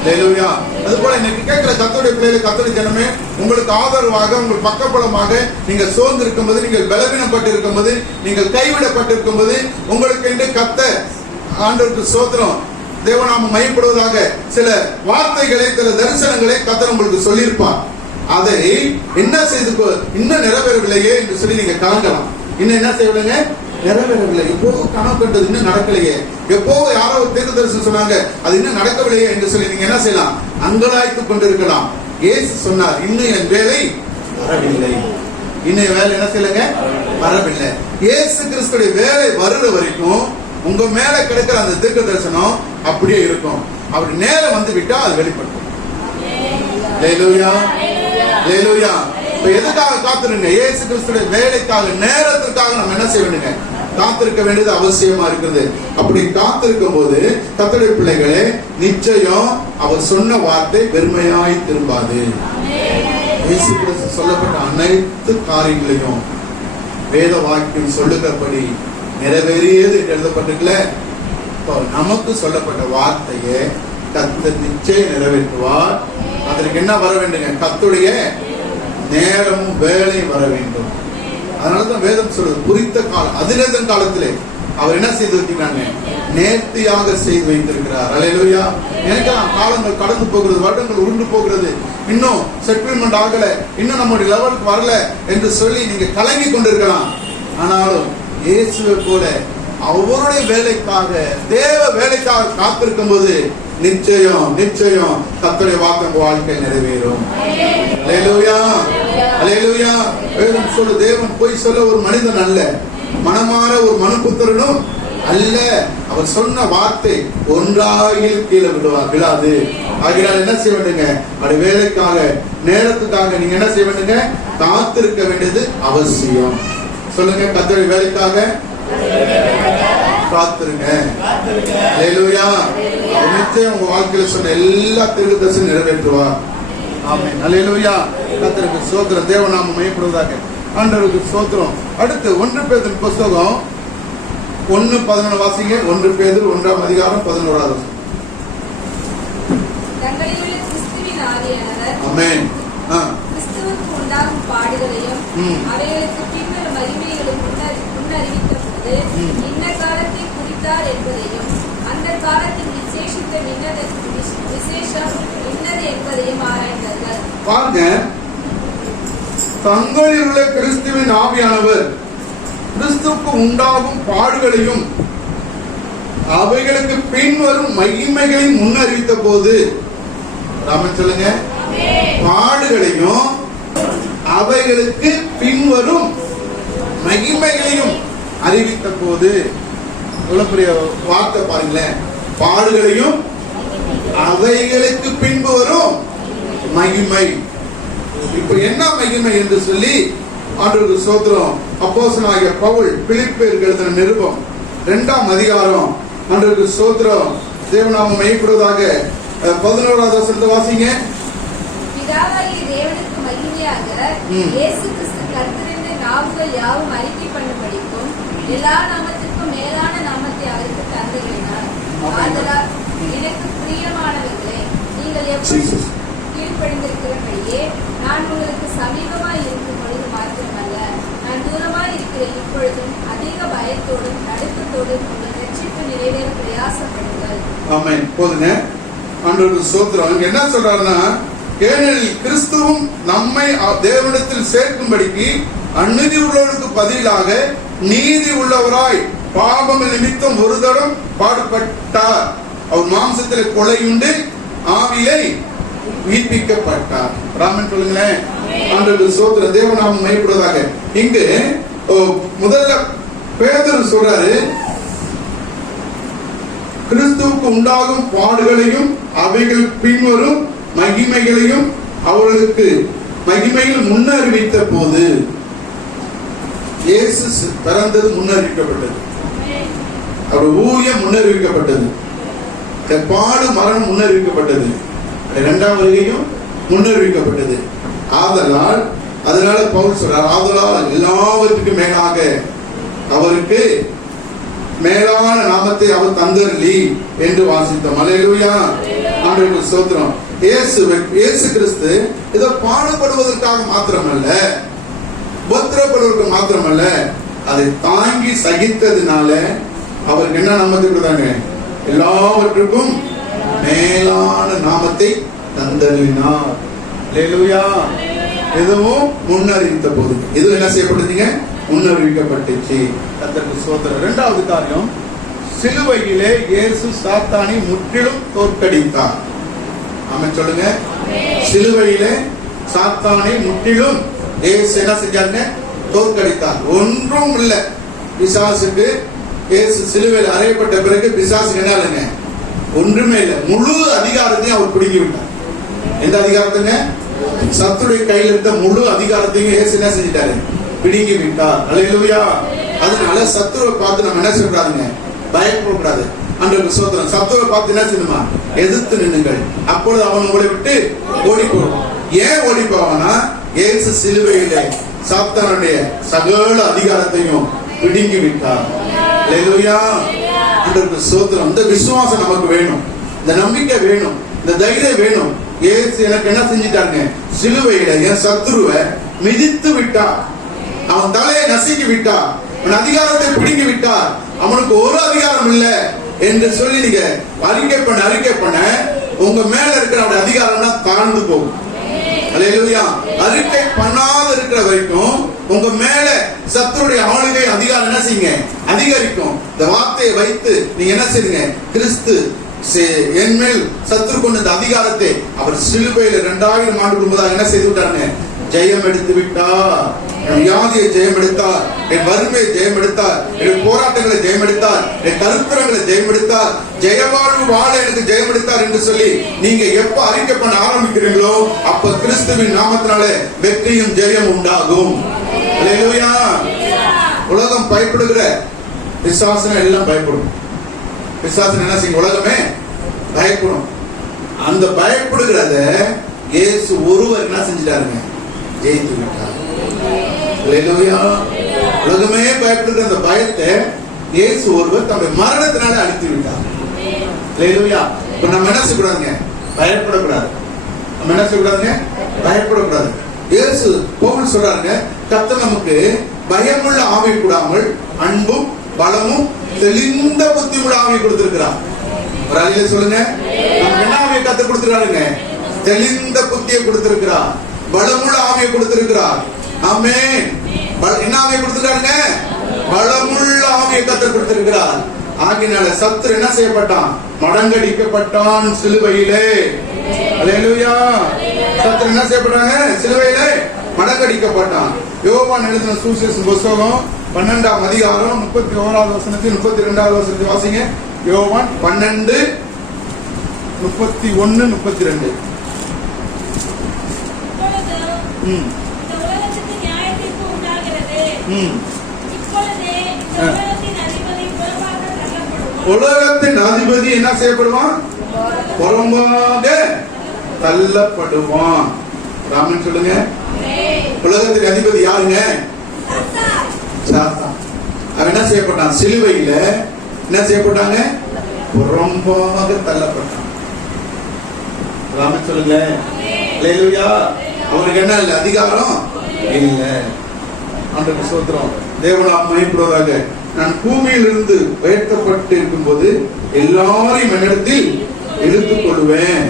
அல்லேலூயா. அது போல இன்னைக்கு கேட்கிற கர்த்தருடைய பிள்ளைகளை, கர்த்தருடைய ஜனமே, உங்களுக்கு ஆதரவாக, உங்கள் பக்கபலமாக நீங்கள் சோர்ந்து இருக்கும்போது, நீங்கள் பலவீனப்பட்டு இருக்கும்போது, நீங்கள் கைவிடப்பட்டு இருக்கும்போது, உங்களுக்கு என்று கர்த்தர், ஆண்டவருக்கு ஸ்தோத்திரம், தேவநாமம் மையப்படுவதாக சில வார்த்தைகளை, சில தரிசனங்களை கர்த்தர் உங்களுக்கு சொல்லியிருப்பார். அதை என்ன செய்து இன்னும் நிறைவேறவில்லையே என்று சொல்லி நீங்க கலங்கலாம். இன்னும் என்ன செய்யவில்லைங்க? நிறைவேறவில்லை. எப்போ கனவு கண்டது இன்னும் நடக்கலையே, எப்போ யாரோ ஒரு தீர்க்க தரிசனம் சொன்னாங்க அது இன்னும் நடக்கவில்லையே என்று சொல்லி நீங்க என்ன செய்யலாம்? அங்கலாய்த்து கொண்டிருக்கலாம். இயேசு சொன்னார், இன்னும் என் வேலை வரவில்லை. இன்னும் என் வேலை என்ன செய்யலைங்க? வரவில்லை. இயேசு கிறிஸ்துடைய வேலை வருகிற வரைக்கும் உங்க மேல கிடைக்கிற அந்த தீர்க்க தரிசனம் அப்படியே இருக்கும். அப்படி நேரம் வந்து விட்டா அது வெளிப்படும். அல்லேலூயா, அல்லேலூயா. இப்ப எதுக்காக காத்திருங்க? இயேசு கிறிஸ்துடைய வேலைக்காக, நேரத்திற்காக நம்ம என்ன செய்ய வேண்டுங்க? காத்திருக்க வேண்டியது அவசியமா இருக்கிறது. அப்படி காத்திருக்கும் போது கர்த்தருடைய பிள்ளைகளே, நிச்சயம் அவர் சொன்ன வார்த்தை வெறுமையாய் திரும்பாது. இயேசு கிறிஸ்து சொல்லப்பட்ட அனைத்து காரியங்களையும் வேத வாக்கியம் சொல்லுகிறபடி நிறைவேறியது எழுதப்பட்டிருக்கல. நமக்கு சொல்லப்பட்ட வார்த்தையை கர்த்தர் நிச்சயம் நிறைவேற்றுவார். அதற்கு என்ன வர வேண்டுங்க? கர்த்தருடைய நேரமும் வேலையும் வர வேண்டும். அதனாலதான் வேதம் சொல்றது, குறித்த காலம், அதிலேதன் காலத்திலே அவர் என்ன செய்து வைக்கிறாங்க? நேர்த்தியாக செய்து வைத்திருக்கிறார். அல்லேலூயா. நினைக்கலாம் காலங்கள் கடந்து போகிறது, வருடங்கள் உருண்டு போகிறது, இன்னும் செட்டில்மெண்ட் ஆகல, இன்னும் நம்முடைய லெவலுக்கு வரல என்று சொல்லி நீங்க கலங்கி கொண்டிருக்கலாம். ஆனாலும் இயேசுவை போல அவருடைய வேலைக்காக, தேவ வேலைக்காக காத்திருக்கும் போது நிச்சயம் நிச்சயம் கர்த்தருடைய வாக்கு உங்க வாழ்க்கை நிறைவேறும். அல்லேலூயா, அல்லேலூயா. வேதம் சொல்ல, தேவன் போய் சொல்ல ஒரு மனிதன் அல்ல, மனமாற ஒரு மனுபுத்திரனும் அல்ல. அவர் சொன்ன வார்த்தை ஒன்றாயில் கீழே விழாது. ஆகினால் என்ன செய்ய வேண்டுங்க? அப்படி வேலைக்காக, நேரத்துக்காக நீங்க என்ன செய்ய வேண்டுங்க? காத்திருக்க வேண்டியது அவசியம். சொல்லுங்க, கர்த்தருடைய வேலைக்காக காத்திருங்க. அல்லேலூயா. நிச்சயம் உங்க வாழ்க்கையில சொன்ன எல்லா தீர்க்கதரிசனம் நிறைவேற்றுவார். ஆமென். அல்லேலூயா. கர்த்தருக்கு ஸ்தோத்திரம். தேவநாமம் மையப்படுவதாக. ஆண்டவருக்கு ஸ்தோத்திரம். அடுத்து 1 பேதுரு புத்தகம் 1:11 வாசிங்க. 1 பேதுரு 1ஆம் அதிகாரம் 11வது வசனம். தங்களிலுள்ள கிறிஸ்துவின் ஆவியானவர் ஆமென். கிறிஸ்துவுக்கு உண்டாகும் பாடுகளையும் அவைகளுக்கு பின்வரும் மகிமைகளையும் முன்னறிவித்த போது இன்ன காலத்தை குறித்தார் என்பதையும், அந்த காலத்தின் விசேஷம் இன்னது என்பதையும் ஆராய்ந்தார்கள். பாருங்க, தங்களில் உள்ள கிறிஸ்துவின் ஆவியானவர் கிறிஸ்துவுக்கு உண்டாகும் பாடுகளையும் அவைகளுக்கு பின்வரும் மகிமைகளையும் முன்னறிவித்த போது, ராமன் சொல்லுங்க, பாடுகளையும் அவைகளுக்கு பின்வரும் மகிமைகளையும் அறிவித்த போது. எவ்வளவு பெரிய வார்த்தை பாருங்களேன். பாடுகளையும் அவைகளுக்கு பின்பு வரும் மகிமை. இப்ப என்ன மகிமை என்று சொல்லி ஆண்டவருக்கு ஸ்தோத்திரம். அப்போஸ்தலனாகிய பவுல் பிலிப்பியருக்கு எழுதின நிருபம் 2ஆம் அதிகாரம், ஆண்டவருக்கு ஸ்தோத்திரம், தேவநாமம் மையப்படுவதாக 11வது வசனத்தை வாசிங்க. பிதாவாகிய தேவனுக்கு மகிமையாக இயேசு கிறிஸ்து கர்த்தர் என்ற நாவுகள் யாவும் அறிக்கை பண்ணும்படிக்கும் எல்லா நாமத்திற்கும் மேலான நாமத்தை அவருக்கு தந்தளினார். ஆதலால் எனக்கு பிரியமானவர்களே, நீங்கள் எப்பொழுதும் கீழ்ப்படிந்திருக்கிறபடியே நான் உங்களுக்கு சமீபமாய் இருக்கும் பொழுது மாத்திரமல்ல, நான் தூரமாய் இருக்கிற இப்பொழுதும் அதிக பயத்தோடும் நடுக்கத்தோடும் உங்கள் ரட்சிப்பு நிறைவேற பிரயாசப்படுங்கள். ஆமென். போதுங்க. ஆண்டவருக்கு ஸ்தோத்திரம். இங்க என்ன சொல்றாருன்னா, ஏனெனில் கிறிஸ்துவும் நம்மை தேவனிடத்தில் சேர்க்கும்படிக்கு அநீதி உள்ளவர்களுக்கு பதிலாக நீதி உள்ளவராய் பாவம் நிமித்தம் ஒரு தரம் பாடுபட்டார். அவர் மாம்சத்தில் கொலையுண்டு ஆவியை உயிர்ப்பிக்கப்பட்டார். ராமன் சொல்லுங்களேன். ஆண்டவருக்கு ஸ்தோத்திரம். தேவநாமம் மையப்படுவதாக. இங்கு முதல்ல பேதுரு சொல்றாரு, கிறிஸ்துவுக்கு உண்டாகும் பாடுகளையும் அவைகள் பின்வரும் மகிமைகளையும் அவர்களுக்கு மகிமையில் முன்னறிவித்த போது. இயேசு பிறந்தது முன்னறிவிக்கப்பட்டது, அவர் ஊழியம் முன்னறிவிக்கப்பட்டது, பாடு மரணம் முன்னறிவிக்கப்பட்டது, 2ஆம் வருகையும் முன்னறிவிக்கப்பட்டது. அதனால பவுல் சொல்றார், ஆதலால் எல்லாவற்றுக்கும் மேலாக அவருக்கு மேலான நாமத்தை அவர் தந்தருளி என்று வாசித்தோம். அல்லேலூயா. ஆண்டவருக்கு ஸ்தோத்திரம். இயேசு கிறிஸ்து ஏதோ பாடுபடுவதற்காக மாத்திரமல்ல, உபத்திரப்படுவதற்கு மாத்திரமல்ல, அதை தாங்கி சகித்ததுனால அவருக்கு என்ன நாமத்தை கொடுத்தாங்க? எல்லாவற்றுக்கும் மேலான நாமத்தை தந்தருளினார். அல்லேலூயா. எதுவும் முன்னறிவித்த போது எதுவும் என்ன செய்யப்பட்டதுங்க? முன்னறிவிக்கப்பட்டுச்சு. கர்த்தருக்கு ஸ்தோத்திரம். இரண்டாவது காரியம், சிலுவையிலே இயேசு சாத்தானை முற்றிலும் தோற்கடித்தார். ஆமென் சொல்லுங்க. சிலுவையிலே சாத்தானை முற்றிலும் இயேசு என்ன செஞ்சாருங்க? தோற்கடித்தார். ஒன்றும் இல்ல பிசாசுக்கு. இயேசு சிலுவையில் அறையப்பட்ட பிறகு பிசாசுக்கு என்ன இல்லைங்க? ஒன்றுமே இல்லை. முழு அதிகாரத்தையும் அவர் பிடுங்கி விட்டார். எந்த அதிகாரத்துங்க? சத்துருடைய கையில் இருந்த முழு அதிகாரத்தையும் இயேசு என்ன செஞ்சிட்டாரு? பிடுங்கி விட்டார். அல்லேலூயா. அதனால சத்துருவை பார்த்து நம்ம என்ன செய்யக்கூடாதுங்க? பயப்படக்கூடாது. ஆண்டவருக்கு ஸ்தோத்திரம். சத்துருவை பார்த்து என்ன செய்யணுமா? எதிர்த்து நின்னுங்கள், அப்பொழுது அவன் உங்களை விட்டு ஓடி போவான். ஏன் ஓடி போவானா? இயேசு சிலுவையிலே சாத்தானுடைய சகல அதிகாரத்தையும் பிடுங்கி விட்டார். அல்லேலூயா. ஆண்டவருக்கு ஸ்தோத்திரம். இந்த விசுவாசம் நமக்கு வேணும், இந்த நம்பிக்கை வேணும், இந்த தைரியம் வேணும். இயேசு எனக்கு என்ன செஞ்சிட்டாருங்க? சிலுவையில என் சத்துருவை மிதித்து விட்டார். அவன் தலையை நசுக்கி விட்டார். அவன் அதிகாரத்தை பிடுங்கி விட்டார். அவனுக்கு ஒரு அதிகாரம் இல்லை என்று சொல்லி நீங்க அறிக்கை பண்ண உங்க மேல இருக்கிற அதிகாரம் தாழ்ந்து போகும். அல்லேலூயா. அறிக்கை பண்ணாத இருக்கிற வரைக்கும் உங்க மேல சத்துருடைய ஆளுகை அதிகாரம் என்ன செய்யுங்க? அதிகரிக்கும். இந்த வார்த்தையை வைத்து நீங்க என்ன செய்யுங்க? கிறிஸ்து என் மேல் சத்துரு கொண்ட இந்த அதிகாரத்தை அவர் சிலுவையில் 2000 ஆண்டுகளுக்கு முன்பதாக என்ன செய்து விட்டாருங்க? ஜெயம் எடுத்து விட்டார். என் வியாதியை ஜெயம் எடுத்தார், என் வறுமையை ஜெயம் எடுத்தார், என் போராட்டங்களை ஜெயம் எடுத்தார், என் கருத்துரங்களை ஜெயம் எடுத்தார், ஜெயவாழ்வு வாழ எனக்கு ஜெயம் எடுத்தார் என்று சொல்லி நீங்க எப்ப அறிக்கை பண்ண ஆரம்பிக்கிறீங்களோ அப்ப கிறிஸ்துவின் நாமத்தினாலே வெற்றியும் ஜெயம் உண்டாகும். அல்லேலூயா. உலகம் பயப்படுகிற பிசாசுனா எல்லாம் பயப்படும். பிசாசுனா என்ன செய்யும்? உலகமே பயப்படும். அந்த பயப்படுகிறத இயேசு ஒருவர் என்ன செஞ்சிட்டாருங்க? ஜெயித்து விட்டார். அல்லேலூயா. உலகமே பயப்படுகிற அந்த பயத்தை இயேசு ஒருவர் தம்முடைய மரணத்தினால அழித்து விட்டார். அல்லேலூயா. இப்ப நம்ம என்ன செய்யக்கூடாதுங்க? பயப்படக்கூடாது. நம்ம என்ன செய்யக்கூடாதுங்க? பயப்படக்கூடாது. இயேசு பவுல் சொல்றாருங்க, கர்த்தர் நமக்கு பயமுள்ள ஆவி கூடாமல் அன்பும் பலமும் தெளிந்த புத்தியுள்ள ஆவி கொடுத்திருக்கிறார். ஒரு அழில சொல்லுங்க. நமக்கு என்ன ஆவியை கர்த்தர் கொடுத்திருக்காருங்க? தெளிந்த புத்தியை கொடுத்திருக்கிறார். பலமுள்ள ஆவியை கொடுத்திருக்கிறார். ஆமென். என்ன ஆவியை கொடுத்திருக்காருங்க? பலமுள்ள ஆவியை கர்த்தர் கொடுத்திருக்கிறார். ஆகினால சத்துரு என்ன செய்யப்பட்டான்? மடங்கடிக்கப்பட்டான் சிலுவையிலே. அல்லேலூயா. சத்துரு என்ன செய்யப்பட்டாங்க? சிலுவையிலே மடங்கடிக்கப்பட்டான். யோவான் எழுதின சுவிசேஷ புத்தகம் 12ஆம் அதிகாரம் 31வது வசனத்தில் 32வது வசனத்தை வாசிங்க. யோவான் 12 31 32. உலகத்தின் அதிபதி என்ன செய்யப்படுவான்? புறம்பாக தள்ளப்படுவான். ராமன் சொல்லுங்க. உலகத்தின் அதிபதி யாருங்க? சாத்தான். அவன் என்ன செய்யப்பட்டான்? சிலுவையில என்ன செய்யப்பட்டாங்க? புறம்பாக தள்ளப்பட்டான். ராமன் சொல்லுங்க. அல்லேலூயா. அவருக்கு என்ன இல்லை? அதிகாரம் இல்லை. ஆண்டவருக்கு ஸ்தோத்திரம். தேவனாம் மகிமைப்படுவதாக. நான் பூமியில் இருந்து உயர்த்தப்பட்டு இருக்கும் போது எல்லாரையும் என்னிடத்தில் இழுத்துக் கொள்வேன்.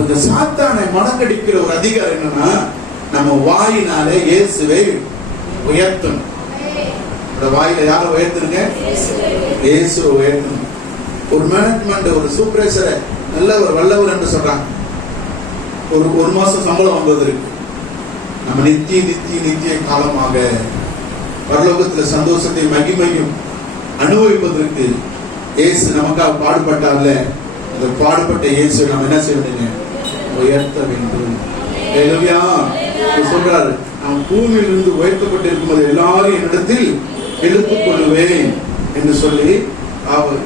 இந்த சாத்தானை மடங்கடிக்கிற ஒரு அதிகாரம் என்னன்னா, நம்ம வாயினாலே இயேசுவை உயர்த்தணும். வாயில யார உயர்த்துங்க? இயேசுவை உயர்த்தணும். ஒரு மேனேஜ்மெண்ட் ஒரு சூப்பர்வைசரை நல்லவர் வல்லவர் என்று சொல்றாங்க. ஒரு மாசம் சம்பளம் வாங்குவதற்கு நம்ம நித்திய காலமாக பரலோகத்தில் சந்தோஷத்தை மகிமையும் அனுபவிப்பதற்கு இயேசு நமக்காக பாடுபட்டார்ல, அந்த பாடுபட்ட இயேசு நம்ம என்ன செய்யணும்? உயர்த்த வேண்டும். அல்லேலூயா. சொல்றாரு, நாம் பூமியிலிருந்து உயர்த்தப்பட்டு இருக்கும்போது எல்லாரும் என்னிடத்தில் இழுத்துக் கொள்வேன் என்று சொல்லி அவர்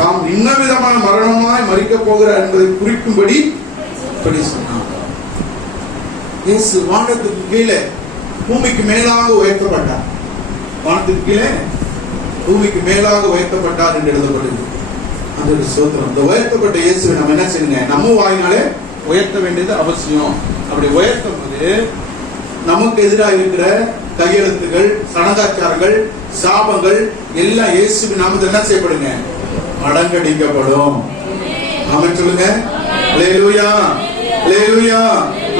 தாம் இன்ன விதமான மரணமாய் மரிக்க போகிறார் என்பதை குறிக்கும்படி இப்படி சொன்னார். இயேசு வானத்துக்கு கீழே பூமிக்கு மேலாக உயர்த்தப்பட்டார். வானத்துக்கு கீழே பூமிக்கு மேலாக உயர்த்தப்பட்டார் என்று எழுதப்பட்டது. அது ஸ்தோத்திரம். இந்த உயர்த்தப்பட்ட இயேசுவை நம்ம என்ன செய்யுங்க, நம்ம வாயினாலே உயர்த்த வேண்டியது அவசியம். அப்படி உயர்த்தும் போது நமக்கு எதிராக இருக்கிற கையெழுத்துகள், சடங்காச்சாரங்கள், சாபங்கள் எல்லாம் இயேசுவின் நாமத்தில் என்ன செய்யப்படுங்க, மடங்கடிக்கப்படும். ஆமென் சொல்லுங்க. அல்லேலூயா, அல்லேலூயா.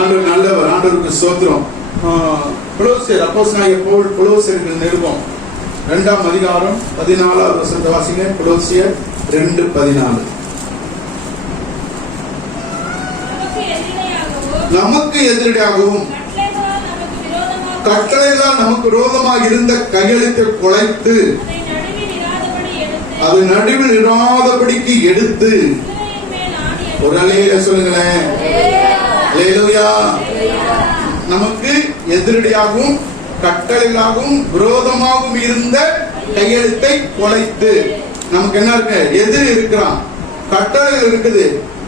ஆண்டவர் நல்லவர், ஆண்டவருக்கு ஸ்தோத்திரம். கொலோசியர் அப்போஸ்தலனாகிய பவுல் கொலோசியருக்கு நிருபம் 2ஆம் அதிகாரம் 14வது வசனத்தை வாசிங்க. கொலோசியர் 2:14. நமக்கு எதிரடியாகவும் கட்டளைகளால் நமக்கு விரோதமாக இருந்த கையெழுத்தை குலைத்து அது நடுவில் இராதபடிக்கு எடுத்து, ஒரு அலையில சொல்லுங்களேன், அல்லேலூயா. நமக்கு எதிரடியாகவும் கட்டளைகளாகவும் விரோதமாகவும் இருந்த கையெழுத்தை குலைத்து, நமக்கு என்ன இருக்கு, எதிரி இருக்கிறான், கட்டளைகள் இருக்குது,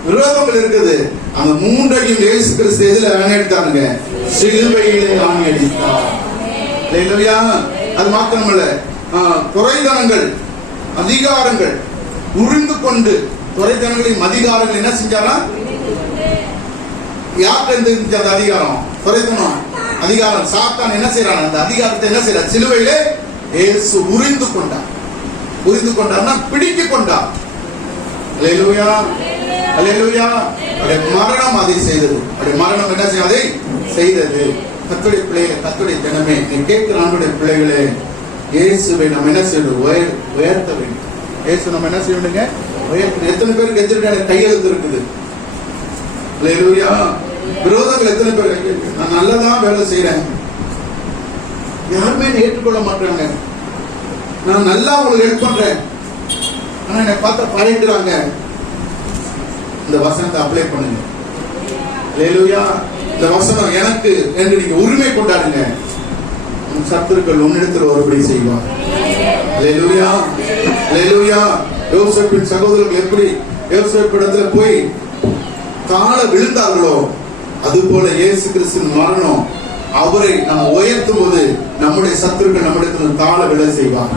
விரோதங்கள் இருக்குது. அந்த மூன்றையும் இயேசு கிறிஸ்து எதுல அணையடித்தாருங்க, சிலுவையிலே அணையடித்தார். அல்லேலூயா. அது மாத்திரமல்ல, துரைதனங்கள், அதிகாரங்கள் உறிந்து கொண்டு, துரைதனங்களையும் அதிகாரங்கள் என்ன செஞ்சாரா, யார்கிட்ட இருந்து அந்த அதிகாரம், துரைதனம் அதிகாரம், சாத்தான் என்ன செய்யறான், அந்த அதிகாரத்தை என்ன செய்யறான், சிலுவையிலே இயேசு உறிந்து கொண்டார். உறிந்து கொண்டார்னா பிடித்து கொண்டார். அல்லேலூயா, அல்லேலூயா. மரணம் அதை செய்தது. மரணம் என்ன செய்ய, அதை செய்தது. கர்த்தருடைய பிள்ளைகளே, கர்த்தருடைய ஜனமே, நீ கேட்கிற ஆண்டுடைய பிள்ளைகளே, இயேசுவை நம்ம என்ன செய்யணும், உயர்த்த வேண்டும். இயேசு நம்ம என்ன செய்ய வேண்டுங்க, உயர்த்த. எத்தனை பேருக்கு எதிர்க்கான கையெழுத்து இருக்குது, அல்லேலூயா. விரோதங்கள் எத்தனை பேர், நான் நல்லதான் வேலை செய்யறேன், யாருமே ஏற்றுக்கொள்ள மாட்டாங்க, நான் நல்லா உங்களுக்கு ஹெல்ப் பண்றேன், ஆனா என்னை பார்த்து பழகிறாங்க. இந்த வசனத்தை அப்ளை பண்ணுங்க. அல்லேலூயா. இந்த வசனம் எனக்கு என்று நீங்க உரிமை கொண்டாடுங்க. உன் சத்துருக்கள் உன்னிடத்தில் ஒருபடி செய்வார். அல்லேலூயா, அல்லேலூயா. யோசேப்பின் சகோதரர்கள் எப்படி யோசேப்பிடத்துல போய் கால விழுந்தார்களோ, அதுபோல இயேசு கிறிஸ்துவின் மரணம் அவரை நம்ம உயர்த்தும் போது நம்முடைய சத்துருக்கள் நம்மிடத்தில் தாழ விழ செய்வார்.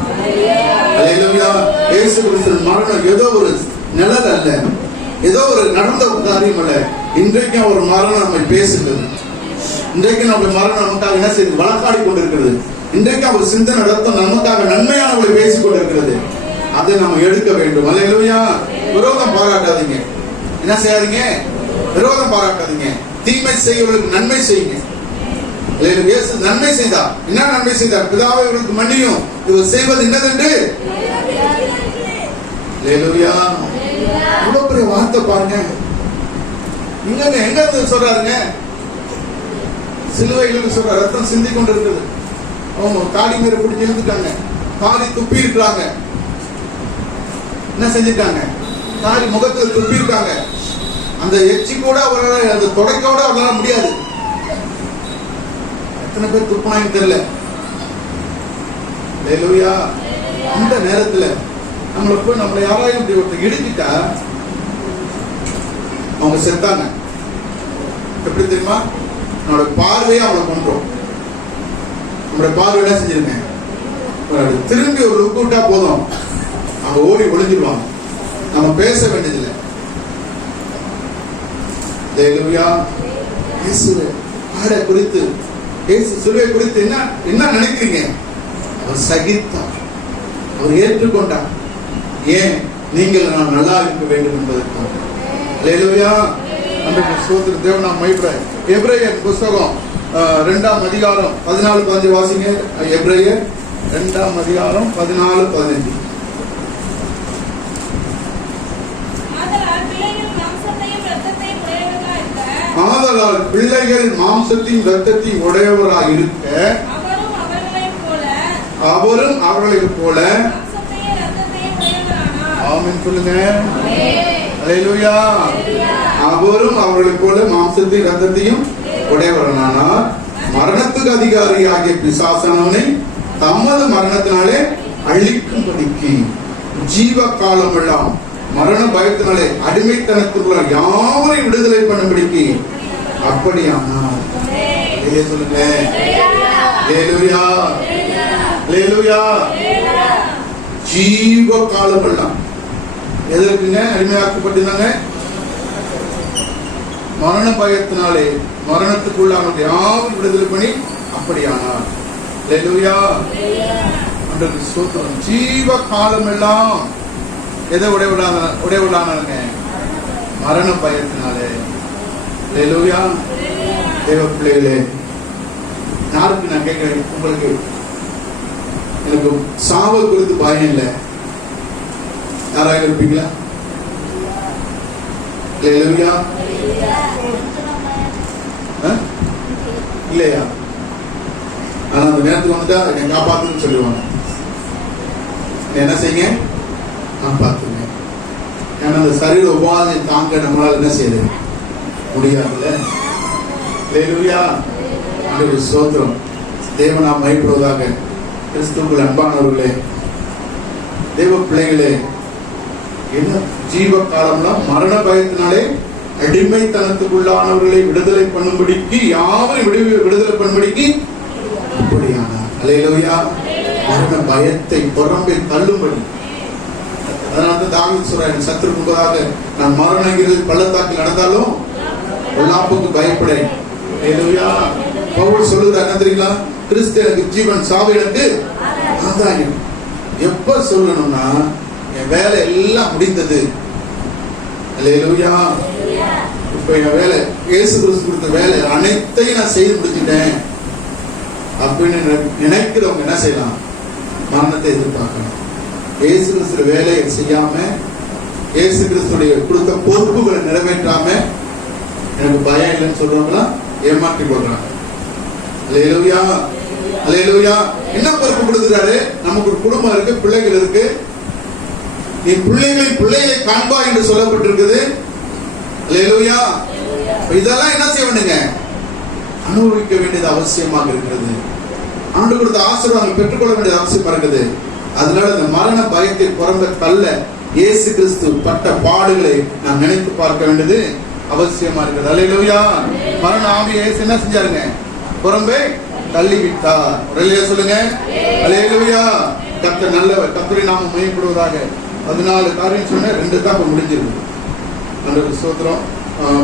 அல்லேலூயா. இயேசு கிறிஸ்துவின் மரணம் ஏதோ ஒரு நிழல் அல்ல, ஏதோ ஒரு நடந்த காரியம் அல்ல. இன்றைக்கும் ஒரு மரணம் நம்மை பேசுகிறது. இன்றைக்கு நம்ம மரணம் நமக்காக என்ன செய்து வழக்காடி கொண்டிருக்கிறது. இன்றைக்கு அவர் சிந்தனை ரத்தம் நமக்காக நன்மையானவர்களை பேசிக் கொண்டிருக்கிறது. அதை நம்ம எடுக்க வேண்டும். அல்லேலூயா. விரோதம் பாராட்டாதீங்க, என்ன செய்யாதீங்க, விரோதம் பாராட்டாதீங்க. தீமை செய்யவர்களுக்கு நன்மை செய்யுங்க. இயேசு நன்மை செய்தார். என்ன நன்மை செய்தார், பிதாவை இவர்களுக்கு மன்னியும், இவர் செய்வது என்னதென்று. அல்லேலூயா. இவ்வளவு பெரிய வார்த்தை பாருங்க. எங்க இருந்து சொல்றாருங்க, சிலுவைகளுக்கு சொல்ற, ரத்தம் சிந்தி கொண்டு இருக்குது. அவங்க காடி மேல பிடிச்சி இழுத்துட்டாங்க, காடி துப்பி இருக்கிறாங்க. என்ன செஞ்சிட்டாங்க, காடி முகத்தில் துப்பி இருக்காங்க. அந்த எச்சி கூட அவரால், அந்த தொடக்க கூட அவரால் முடியாது. எத்தனை பேர் துப்பாங்க தெரியல. அல்லேலூயா. அந்த நேரத்துல நம்மளை யாராவது இப்படி ஒருத்தர் இடிச்சிட்டா அவங்க செத்தாங்க. எப்படி தெரியுமா, நம்மளோட பார்வையை அவங்களை கொன்றோம். நம்மளோட பார்வை என்ன செஞ்சிருங்க, திரும்பி ஒரு லுக் விட்டா போதும், அவங்க ஓடி ஒளிஞ்சிருவாங்க. நம்ம பேச வேண்டியதில்லை. அல்லேலூயா. இயேசுவை ஆட குறித்து, இயேசு சிலுவை குறித்து என்ன நினைக்கிறீங்க? அவர் சகித்தார், அவர் ஏற்றுக்கொண்டார். ஏன், நீங்கள் நான் நல்லா இருக்க வேண்டும் என்பதற்காக. அல்லேலூயா. அன்றைக்கு ஸ்தோத்திர தேவனாம் மைப்ர. எபிரேயர் புஸ்தகம் 2ஆம் அதிகாரம் 14-15 வாசிங்க. எபிரேயர் 2ஆம் அதிகாரம் 14-15. ஆதலால் பிள்ளைகள் மாம்சத்தையும் இரத்தத்தையும் உடையவராக இருக்க அவரும் அவர்களைப் போல. ஆமென் சொல்லுங்க. அல்லேலூயா. அவரும் அவர்களைப் போல மாம்சத்தையும் இரத்தத்தையும் உடையவரானார். மரணத்துக்கு அதிகாரி ஆகிய பிசாசானவனை தமது மரணத்தினாலே அழிக்கும்படிக்கு ஜீவ காலம் எல்லாம் மரண பயத்தினாலே அடிமைத்தனத்துக்குள்ள யாவரையும் விடுதலை பண்ணும்படிக்கு அப்படியானார். சொல்லுங்க. அல்லேலூயா, அல்லேலூயா. ஜீவ காலம் எல்லாம் எதற்குங்க அடிமையாக்கப்பட்டிருந்தாங்க? மரண பயத்தினாலே மரணத்துக்குள்ளான யாவும் விடுதலை பண்ணி அப்படியானார். அல்லேலூயா. ஆண்டவருக்கு ஸ்தோத்திரம். ஜீவ காலம் எல்லாம் எதை உடையவளானாங்க? மரண பயத்தினாலே. அல்லேலூயா. தேவ பிள்ளைகளே, யாருக்கு நான் கேட்கிறேன், உங்களுக்கு எனக்கு சாவை குறித்து பயம் இல்லை. யாராக இருப்பீங்களா? அல்லேலூயா. இல்லையா? ஆனா அந்த நேரத்துக்கு வந்துட்டா என்னை காப்பாத்துன்னு சொல்லுவாங்க. என்ன செய்யுங்க? காப்பாத்துங்க. ஏன்னா அந்த சரீர உபாதை தாங்க நம்மளால என்ன செய்யுது? முடியாதுல்ல. அல்லேலூயா. ஆண்டவருக்கு ஸ்தோத்திரம். தேவனாம் மகிமைப்படுவதாக. கிறிஸ்துவுக்குள் அன்பானவர்களே, தேவ பிள்ளைகளே, என்ன ஜீவ காலம்லாம் மரண பயத்தினாலே அடிமைத்தனத்துக்குள்ளானவர்களை விடுதலை பண்ணும்படிக்கு, யாவரையும் விடுதலை பண்ணும்படிக்கு அப்படியானார். அல்லேலூயா. மரண பயத்தை புறம்பே தள்ளும்படி. அதனால தாவீது சொல்றார், சத்துரு முன்பதாக நான் மரணகிரில் பள்ளத்தாக்கில் நடந்தாலும் பொல்லாப்புக்கு பயப்படேன். அல்லேலூயா. பவுல் சொல்லுகிறார் என்ன தெரியுங்களா? கிறிஸ்து எனக்கு ஜீவன், சாவு எனக்கு ஆதாயம். எப்ப சொல்லணும்னா என் வேலை எல்லாம் முடிந்தது. அல்லேலூயா. இப்ப என் வேலை, இயேசு கிறிஸ்து கொடுத்த வேலை அனைத்தையும் நான் செய்து முடிச்சிட்டேன் அப்படின்னு நினைக்கிறவங்க என்ன செய்யலாம்? மரணத்தை எதிர்பார்க்கணும். இயேசு கிறிஸ்து வேலையை செய்யாம, இயேசு கிறிஸ்துடைய கொடுத்த பொறுப்புகளை நிறைவேற்றாம எனக்கு பயம் இல்லைன்னு சொல்றவங்களா ஏமாற்றி கொள்றாங்க. அல்லேலூயா. அல்லேலூயா. என்ன பொறுப்பு கொடுக்கிறாரு? நமக்கு ஒரு குடும்பம் இருக்கு, பிள்ளைகள் இருக்கு. நீ பிள்ளைகளை காண்பா என்று சொல்லப்பட்டிருக்குது. அல்லேலூயா. இதெல்லாம் என்ன செய்ய வேண்டுங்க? அனுபவிக்க வேண்டியது அவசியமாக இருக்கிறது. ஆண்டு கொடுத்த ஆசீர்வாதங்களை பெற்றுக்கொள்ள வேண்டியது அவசியமா இருக்குது. அதனால இந்த மரண பயத்தை புறம்ப தள்ள இயேசு கிறிஸ்து பட்ட பாடுகளை நாம் நினைத்து பார்க்க வேண்டியது அவசியமா இருக்குது. அல்லேலூயா. மரண ஆவியை இயேசு என்ன செஞ்சாருங்க? புறம்பே தள்ளி விட்டார். சொல்லுங்க. அல்லேலூயா. கர்த்தர் நல்லவர். கர்த்தரை நாம மகிமைப்படுவதாக. 14 காரியம் சொன்னேன், 2 தான் இப்ப முடிஞ்சிருக்கு. ஆண்டவருக்கு ஸ்தோத்திரம்.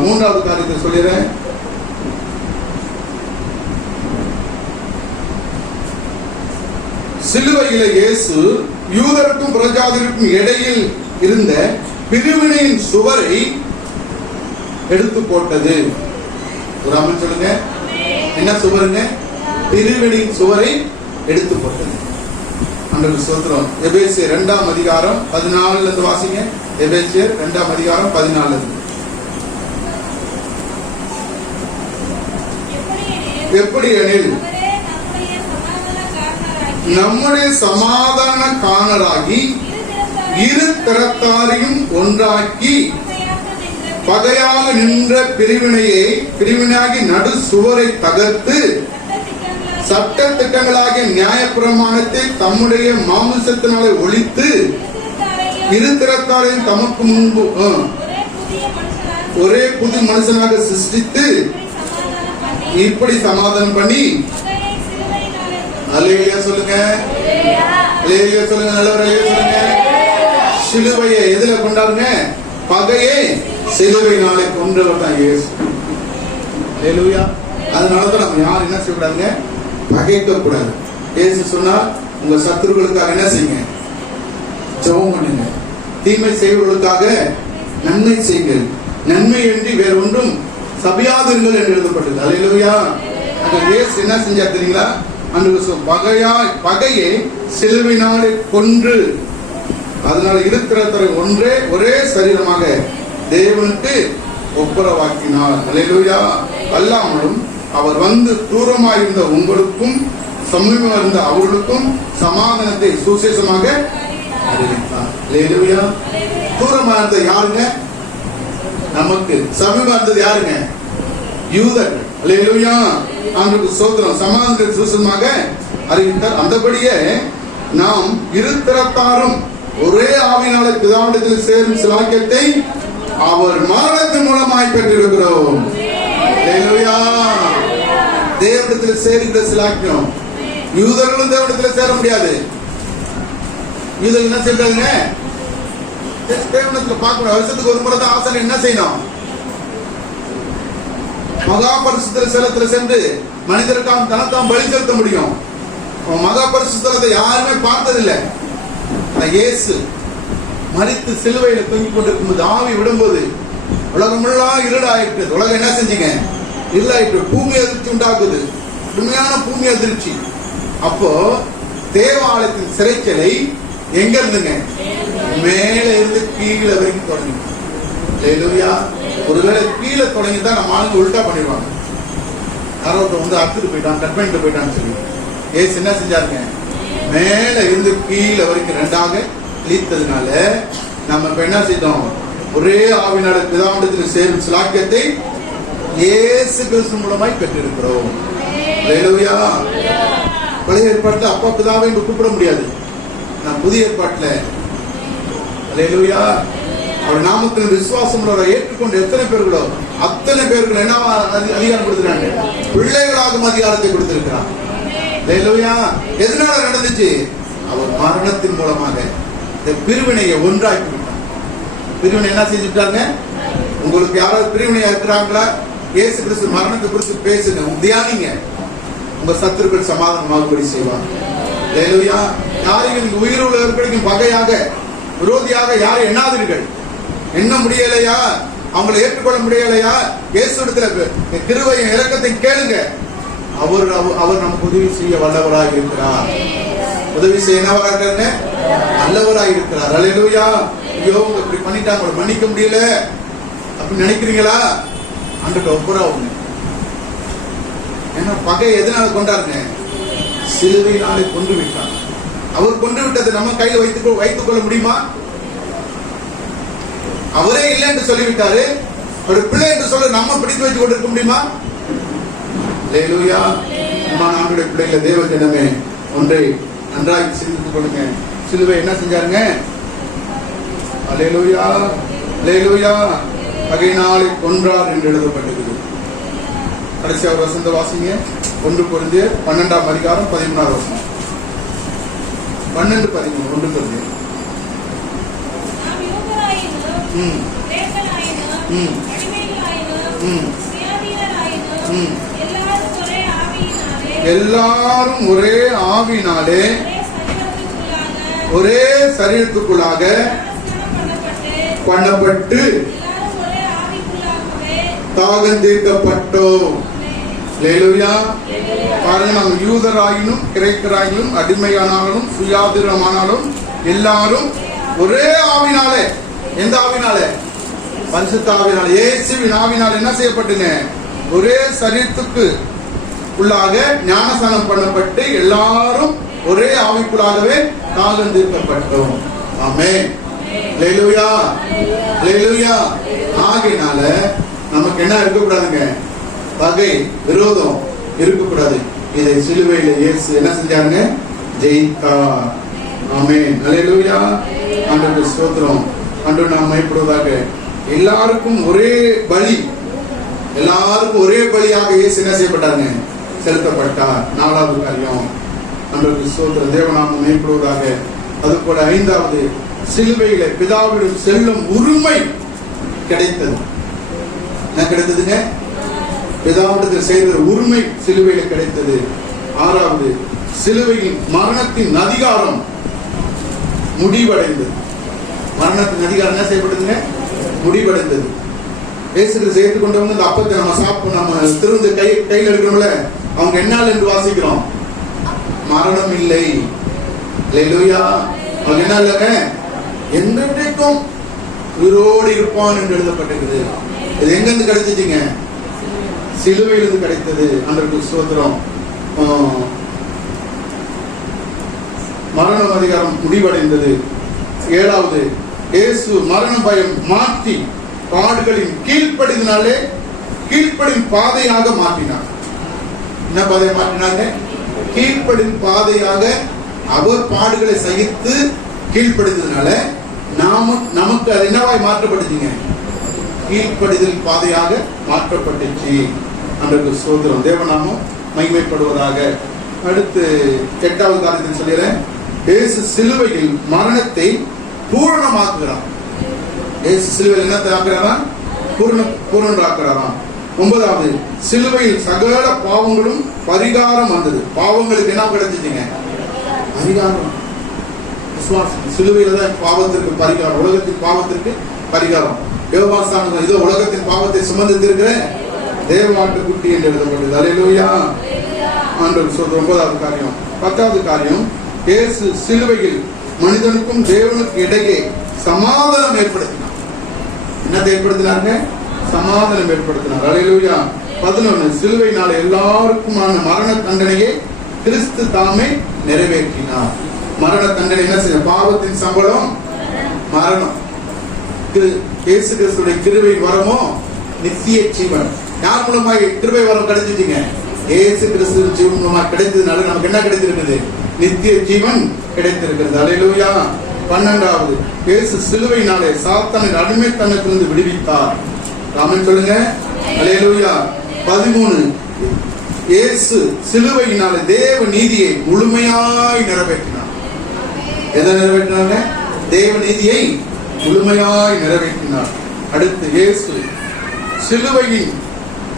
3வது காரியத்தை சொல்லிடுறேன். சிலுவையில இயேசு யூதருக்கும் புறஜாதிக்கும் இடையில் இருந்த பிரிவினையின் சுவரை எடுத்து போட்டது. ஒரு அமன் சொல்லுங்க. என்ன சுவருங்க? பிரிவினையின் சுவரை எடுத்து போட்டது. ஆண்டவருக்கு ஸ்தோத்திரம். எபேசியர் 2ஆம் அதிகாரம் 14 இருந்து வாசிங்க. எபேசியர் 2ஆம் அதிகாரம் 14 இருந்து. எப்படி எனில் நம்முடைய சமாதானக்காரராகி இரு தரத்தாரையும் ஒன்றாக்கி பகையாக நின்ற பிரிவினையாகி நடு சுவரை தகர்த்து சட்ட திட்டங்களாகிய நியாயப்பிரமாணத்தை தம்முடைய மாமிசத்தினாலே ஒழித்து இரு திறத்தாரையும் தமக்கு முன்பு ஒரே புது மனுஷனாக சிருஷ்டித்து இப்படி சமாதானம் பண்ணி. அல்லேலூயா சொல்லுங்க. அல்லேலூயா சொல்லுங்க. நல்லவர் அல்லேலூயா சொல்லுங்க. சிலுவையை எதுல கொண்டாருங்க? பகையை சிலுவையினாலே கொன்றவர் தான் இயேசு. அல்லேலூயா. அதனாலதான் நம்ம யாரும் என்ன செய்யக்கூடாதுங்க? பகைக்க கூடாது. இயேசு சொன்னா உங்க சத்துருக்களுக்காக என்ன செய்யுங்க? ஜெபம் பண்ணுங்க. தீமை செய்வர்களுக்காக நன்மை செய்யுங்கள். நன்மை என்று வேற ஒன்றும் சபியாதிருங்கள் என்று எழுதப்பட்டது. அல்லேலூயா. அங்க இயேசு என்ன செஞ்சார் தெரியுங்களா? அன்று பகையை சிலுவையினாலே கொன்று, அதனால இருக்கிற ஒரே சரீரமாக தேவனுக்கு ஒப்புரவாக்கினார். அல்லேலூயா. அல்லாமலும் அவர் வந்து தூரமாயிருந்த உங்களுக்கும் சமீபம் இருந்த அவர்களுக்கும் சமாதானத்தை சுசேஷமாக அறிவித்தார். அல்லேலூயா. தூரமா இருந்த யாருங்க? நமக்கு. சமீபம் இருந்தது யாருங்க? யூதர்கள். அல்லேலூயா. ஆண்டவருக்கு ஸ்தோத்திரம். சமாதானத்தை சுசேஷமாக அறிவித்தார். அந்தபடியே நாம் இரு தரத்தாரும் ஒரே ஆவியினாலே பிதாவிடத்தில் சேரும் சிலாக்கியத்தை அவர் மரணத்தின் மூலமாய் பெற்றிருக்கிறோம். அல்லேலூயா. தேவனிடத்தில் சேருகிற சிலாக்கியம். யூதர்களும் தேவனிடத்தில் சேர முடியாது. யூதர்கள் என்ன செய்றாங்க? தேவனத்துல பார்க்கணும். வருஷத்துக்கு ஒரு முறை தான் ஆசாரியன் என்ன செய்யணும்? மகா பரிசுத்த ஸ்தலத்துல சென்று மனிதருக்காக தனத்தாம் பலி செலுத்த முடியும். மகா பரிசுத்த ஸ்தலத்தை யாருமே பார்த்ததில்லை. இயேசு மரித்து சிலுவையில தொங்கிக் கொண்டிருக்கும்போது ஆவி விடும்போது உலகமெல்லாம் இருளாயிற்று. உலகம் என்ன செஞ்சீங்க? இருளாயிற்று. பூமி அதிர்ச்சி உண்டாக்குது, உண்மையான பூமி அதிர்ச்சி. அப்போ தேவாலயத்தின் சிறைச்சலை எங்க இருந்துங்க? மேல இருந்து கீழே வரைக்கும் தொடங்கி. ஒருவேளை கீழே தொடங்கி தான் நம்ம ஆளுங்க உல்டா பண்ணிடுவாங்க. யாரோ வந்து அறுத்துட்டு போயிட்டான், கட் பண்ணிட்டு போயிட்டான்னு சொல்லி ஏசு என்ன செஞ்சாருங்க? மேல இருந்து கீழே வரைக்கும் ரெண்டாக இழித்ததுனால நம்ம இப்ப என்ன செய்தோம்? ஒரே ஆவினால பிதாவிடத்தில் சேரும் சிலாக்கியத்தை இயேசு கிறிஸ்து மூலமாய் பெற்றிருக்கிறோம். அல்லேலூயா. பழைய ஏற்பாட்டில் அப்பா பிதாவை என்று கூப்பிட முடியாது. நான் புதிய ஏற்பாட்டில் அல்லேலூயா அவர் நாமத்தில் விசுவாசம் ஏற்றுக்கொண்டு எத்தனை பேர்களோ அத்தனை பேர்கள் என்ன அதிகாரம் கொடுத்துறாங்க? பிள்ளைகளாகும் அதிகாரத்தை கொடுத்திருக்கிறார். அல்லேலூயா. எதனால நடந்துச்சு? அவர் மரணத்தின் மூலமாக இந்த பிரிவினையை ஒன்றாக்கி விட்டார். பிரிவினை என்ன செஞ்சுட்டாங்க? உங்களுக்கு யாராவது பிரிவினையா இருக்கிறாங்களா? இயேசு கிறிஸ்து மரணத்தை குறித்து பேசுங்க, தியானிங்க. உங்க சத்துருக்கள் சமாதானமாகும்படி செய்வார். அல்லேலூயா. யாரையும் நீங்க உயிர் உள்ளவர்களுக்கும் பகையாக விரோதியாக யாரும் எண்ணாதீர்கள். எண்ண முடியலையா? அவங்களை ஏற்றுக்கொள்ள முடியலையா? இயேசுவிடத்துல கிருபையும் இரக்கத்தை கேளுங்க. அவர் நமக்கு உதவி செய்ய வல்லவராக இருக்கிறார். உதவி செய்ய என்னவராக இருக்காருங்க? நல்லவராக இருக்கிறார். அல்லேலூயா. ஐயோ இப்படி பண்ணிட்டாங்க, அவங்களை மன்னிக்க முடியல அப்படின்னு நினைக்கிறீங்களா? அன்றைக்கு ஒப்புரா ஒண்ணு. ஏன்னா பகை எதனால கொண்டாருங்க? சிலுவையினாலே கொண்டு விட்டார். அவர் கொண்டு விட்டதை நம்ம கையில் வைத்துக் கொள்ள முடியுமா? அவரே இல்லை என்று சொல்லிவிட்டாரு. ஒரு பிள்ளை என்று சொல்ல நம்ம பிடித்து வைத்துக் கொண்டிருக்க முடியுமா? அல்லேலூயா. நம்முடைய பிள்ளைகளை தேவ ஜனமே ஒன்றை நன்றாக சிந்தித்துக் கொள்ளுங்க. சிலுவை என்ன செஞ்சாருங்க? அல்லேலூயா. அல்லேலூயா. பகையினாலே கொன்றார் என்று எழுதப்பட்டிருக்கிறது. கடைசி அவர் வசந்த வாசிங்க. 1 கொரிந்தியர் 12ஆம் அதிகாரம் 13ஆம் வசனம். 12:13 1 கொரிந்தியர். எல்லாரும் ஒரே ஆவியினாலே ஒரே சரீரத்துக்குள்ளாக பண்ணப்பட்டு தாகம் தீர்க்கப்பட்டோம். அல்லேலூயா. பாருங்க, நாம் யூதராயினும் கிரேக்கராயினும் அடிமையானாலும் சுயாதீனமானாலும் எல்லாரும் ஒரே ஆவினாலே. எந்த ஆவினாலே? பரிசுத்த ஆவினாலே, இயேசுவின் ஆவினாலே என்ன செய்யப்பட்டுங்க? ஒரே சரீரத்துக்கு உள்ளாக ஞானஸ்நானம் பண்ணப்பட்டு எல்லாரும் ஒரே ஆவிக்குள்ளாகவே தாகம் தீர்க்கப்பட்டோம். ஆமென். அல்லேலூயா. அல்லேலூயா. ஆகையினால நமக்கு என்ன இருக்கக்கூடாதுங்க? பகை விரோதம் இருக்கக்கூடாது. இதை சிலுவையில இயேசு என்ன செஞ்சாருங்க? ஜெயித்தார். ஆமென். அல்லேலூயா. ஆண்டவருக்கு ஸ்தோத்திரம். ஆண்டவர் நாம் மகிமைப்படுவதாக. எல்லாருக்கும் ஒரே பலி, எல்லாருக்கும் ஒரே பலியாக இயேசு என்ன செய்யப்பட்டாருங்க? செலுத்தப்பட்டார். 4வது காரியம். ஆண்டவருக்கு ஸ்தோத்திரம். தேவநாமம் மகிமைப்படுவதாக. அதுபோல 5வது, சிலுவையில பிதாவிடம் செல்லும் உரிமை கிடைத்தது. என்ன கிடைத்ததுங்க? பிதாவிடத்தில் செய்கிற உரிமை சிலுவையில கிடைத்தது. 6வது, சிலுவையின் மரணத்தின் அதிகாரம் முடிவடைந்தது. மரணத்தின் அதிகாரம் என்ன செய்யப்பட்டதுங்க? முடிவடைந்தது. இயேசுக்கு செய்து கொண்டவங்க இந்த அப்பத்தை நம்ம சாப்பிட்டு நம்ம திருந்து கையில் எடுக்கிறோம்ல, அவங்க என்னால் என்று வாசிக்கிறோம். மரணம் இல்லை. அல்லேலூயா. அவங்க என்ன இல்லைங்க? என்றைக்கும் உயிரோடு இருப்பான் என்று எழுதப்பட்டிருக்குது. இது எங்கிருந்து கிடைச்சிச்சுங்க? சிலுவையிலிருந்து கிடைத்தது. ஆண்டவருக்கு ஸ்தோத்திரம். மரண அதிகாரம் முடிவடைந்தது. 7வது, இயேசு மரண பயம் மாற்றி பாடுகளின் கீழ்ப்படினாலே கீழ்ப்படின் பாதையாக மாற்றினார். என்ன பாதையை மாற்றினாங்க? கீழ்ப்படின் பாதையாக அவர் பாடுகளை சகித்து கீழ்ப்படிந்ததுனால நமக்கு அது என்னவாய் மாற்றப்பட்டுச்சுங்க? கீழ்ப்படிதல் பாதையாக மாற்றப்பட்டுச்சு. அன்றைக்கு ஸ்தோத்திரம். தேவநாமம் மகிமைப்படுவதாக. அடுத்து 8வது காரியத்தை சொல்லிடுறேன். இயேசு சிலுவையில் மரணத்தை பூரணமாக்குகிறார். இயேசு சிலுவையில் என்னத்தை ஆக்குறாராம்? பூரணராக்குறாராம். 9வது, சிலுவையில் சகல பாவங்களும் பரிகாரம் வந்தது. பாவங்களுக்கு என்ன கிடைச்சிச்சுங்க? பரிகாரம். விசுவாசம். சிலுவையில தான் பாவத்திற்கு பரிகாரம், உலகத்தின் பாவத்திற்கு பரிகாரம். யோவான் இதோ உலகத்தின் பாவத்தை சுமந்திருக்கிற தேவமாட்டுக்குட்டி என்று எழுதப்பட்டது. அல்லேலூயா. ஆண்டவர் சொல்ற 9வது காரியம். 10வது காரியம், இயேசு சிலுவையில் மனிதனுக்கும் தேவனுக்கு இடையே சமாதானம் ஏற்படுத்தினார். என்னத்தை ஏற்படுத்தினாங்க? சமாதானம் ஏற்படுத்தினார். அல்லேலூயா. 11, சிலுவையினால எல்லாருக்குமான மரண தண்டனையை கிறிஸ்து தாமே நிறைவேற்றினார். மரண தண்டனை என்ன செய்ய? பாவத்தின் சம்பளம் மரணம். இயேசு கிறிஸ்துடைய கிருபை வரமோ நித்திய ஜீவன். யார் மூலமாய் கிருபை வரம் கிடைச்சிட்டீங்க? இயேசு கிறிஸ்து ஜீவன் மூலமா கிடைத்ததுனால நமக்கு என்ன கிடைத்திருக்குது? நித்திய ஜீவன் கிடைத்திருக்கிறது. அல்லேலூயா. 12வது, இயேசு சிலுவையினாலே சாத்தானின் அடிமைத்தனத்திலிருந்து விடுவித்தார். ஆமென் சொல்லுங்க. அல்லேலூயா. 13, இயேசு சிலுவையினாலே தேவ நீதியை முழுமையாய் நிறைவேற்றினார். எதை நிறைவேற்றினாங்க? தேவ நீதியை முழுமையாய் நிறைவேற்றினார். அடுத்து இயேசு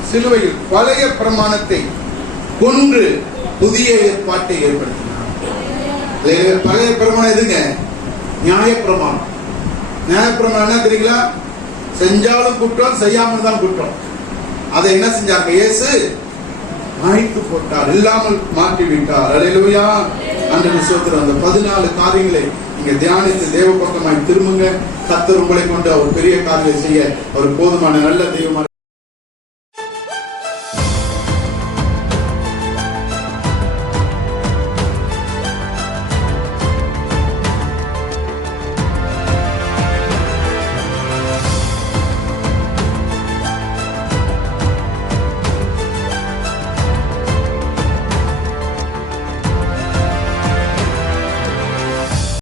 சிலுவையில் பழைய பிரமாணத்தை கொன்று புதிய ஏற்பாட்டை ஏற்படுத்தினார். பழைய பிரமாணம் எதுங்க? நியாயப்பிரமாணம். நியாயப்பிரமாணம் என்ன தெரியுங்களா? செஞ்சாலும் குற்றம், செய்யாமல் தான் குற்றம். அதை என்ன செஞ்சாங்க? இயேசு மாய்த்து போட்டார், இல்லாமல் மாற்றி விட்டார். அல்லேலூயா. அந்த விசுவாசத்தில் அந்த 14 காரியங்களை நீங்க தியானித்து தேவ பக்கமாய் திரும்புங்க. கர்த்தர் உங்களை கொண்டு அவர் பெரிய காரியங்களை செய்ய அவர் போதுமான நல்ல தெய்வமா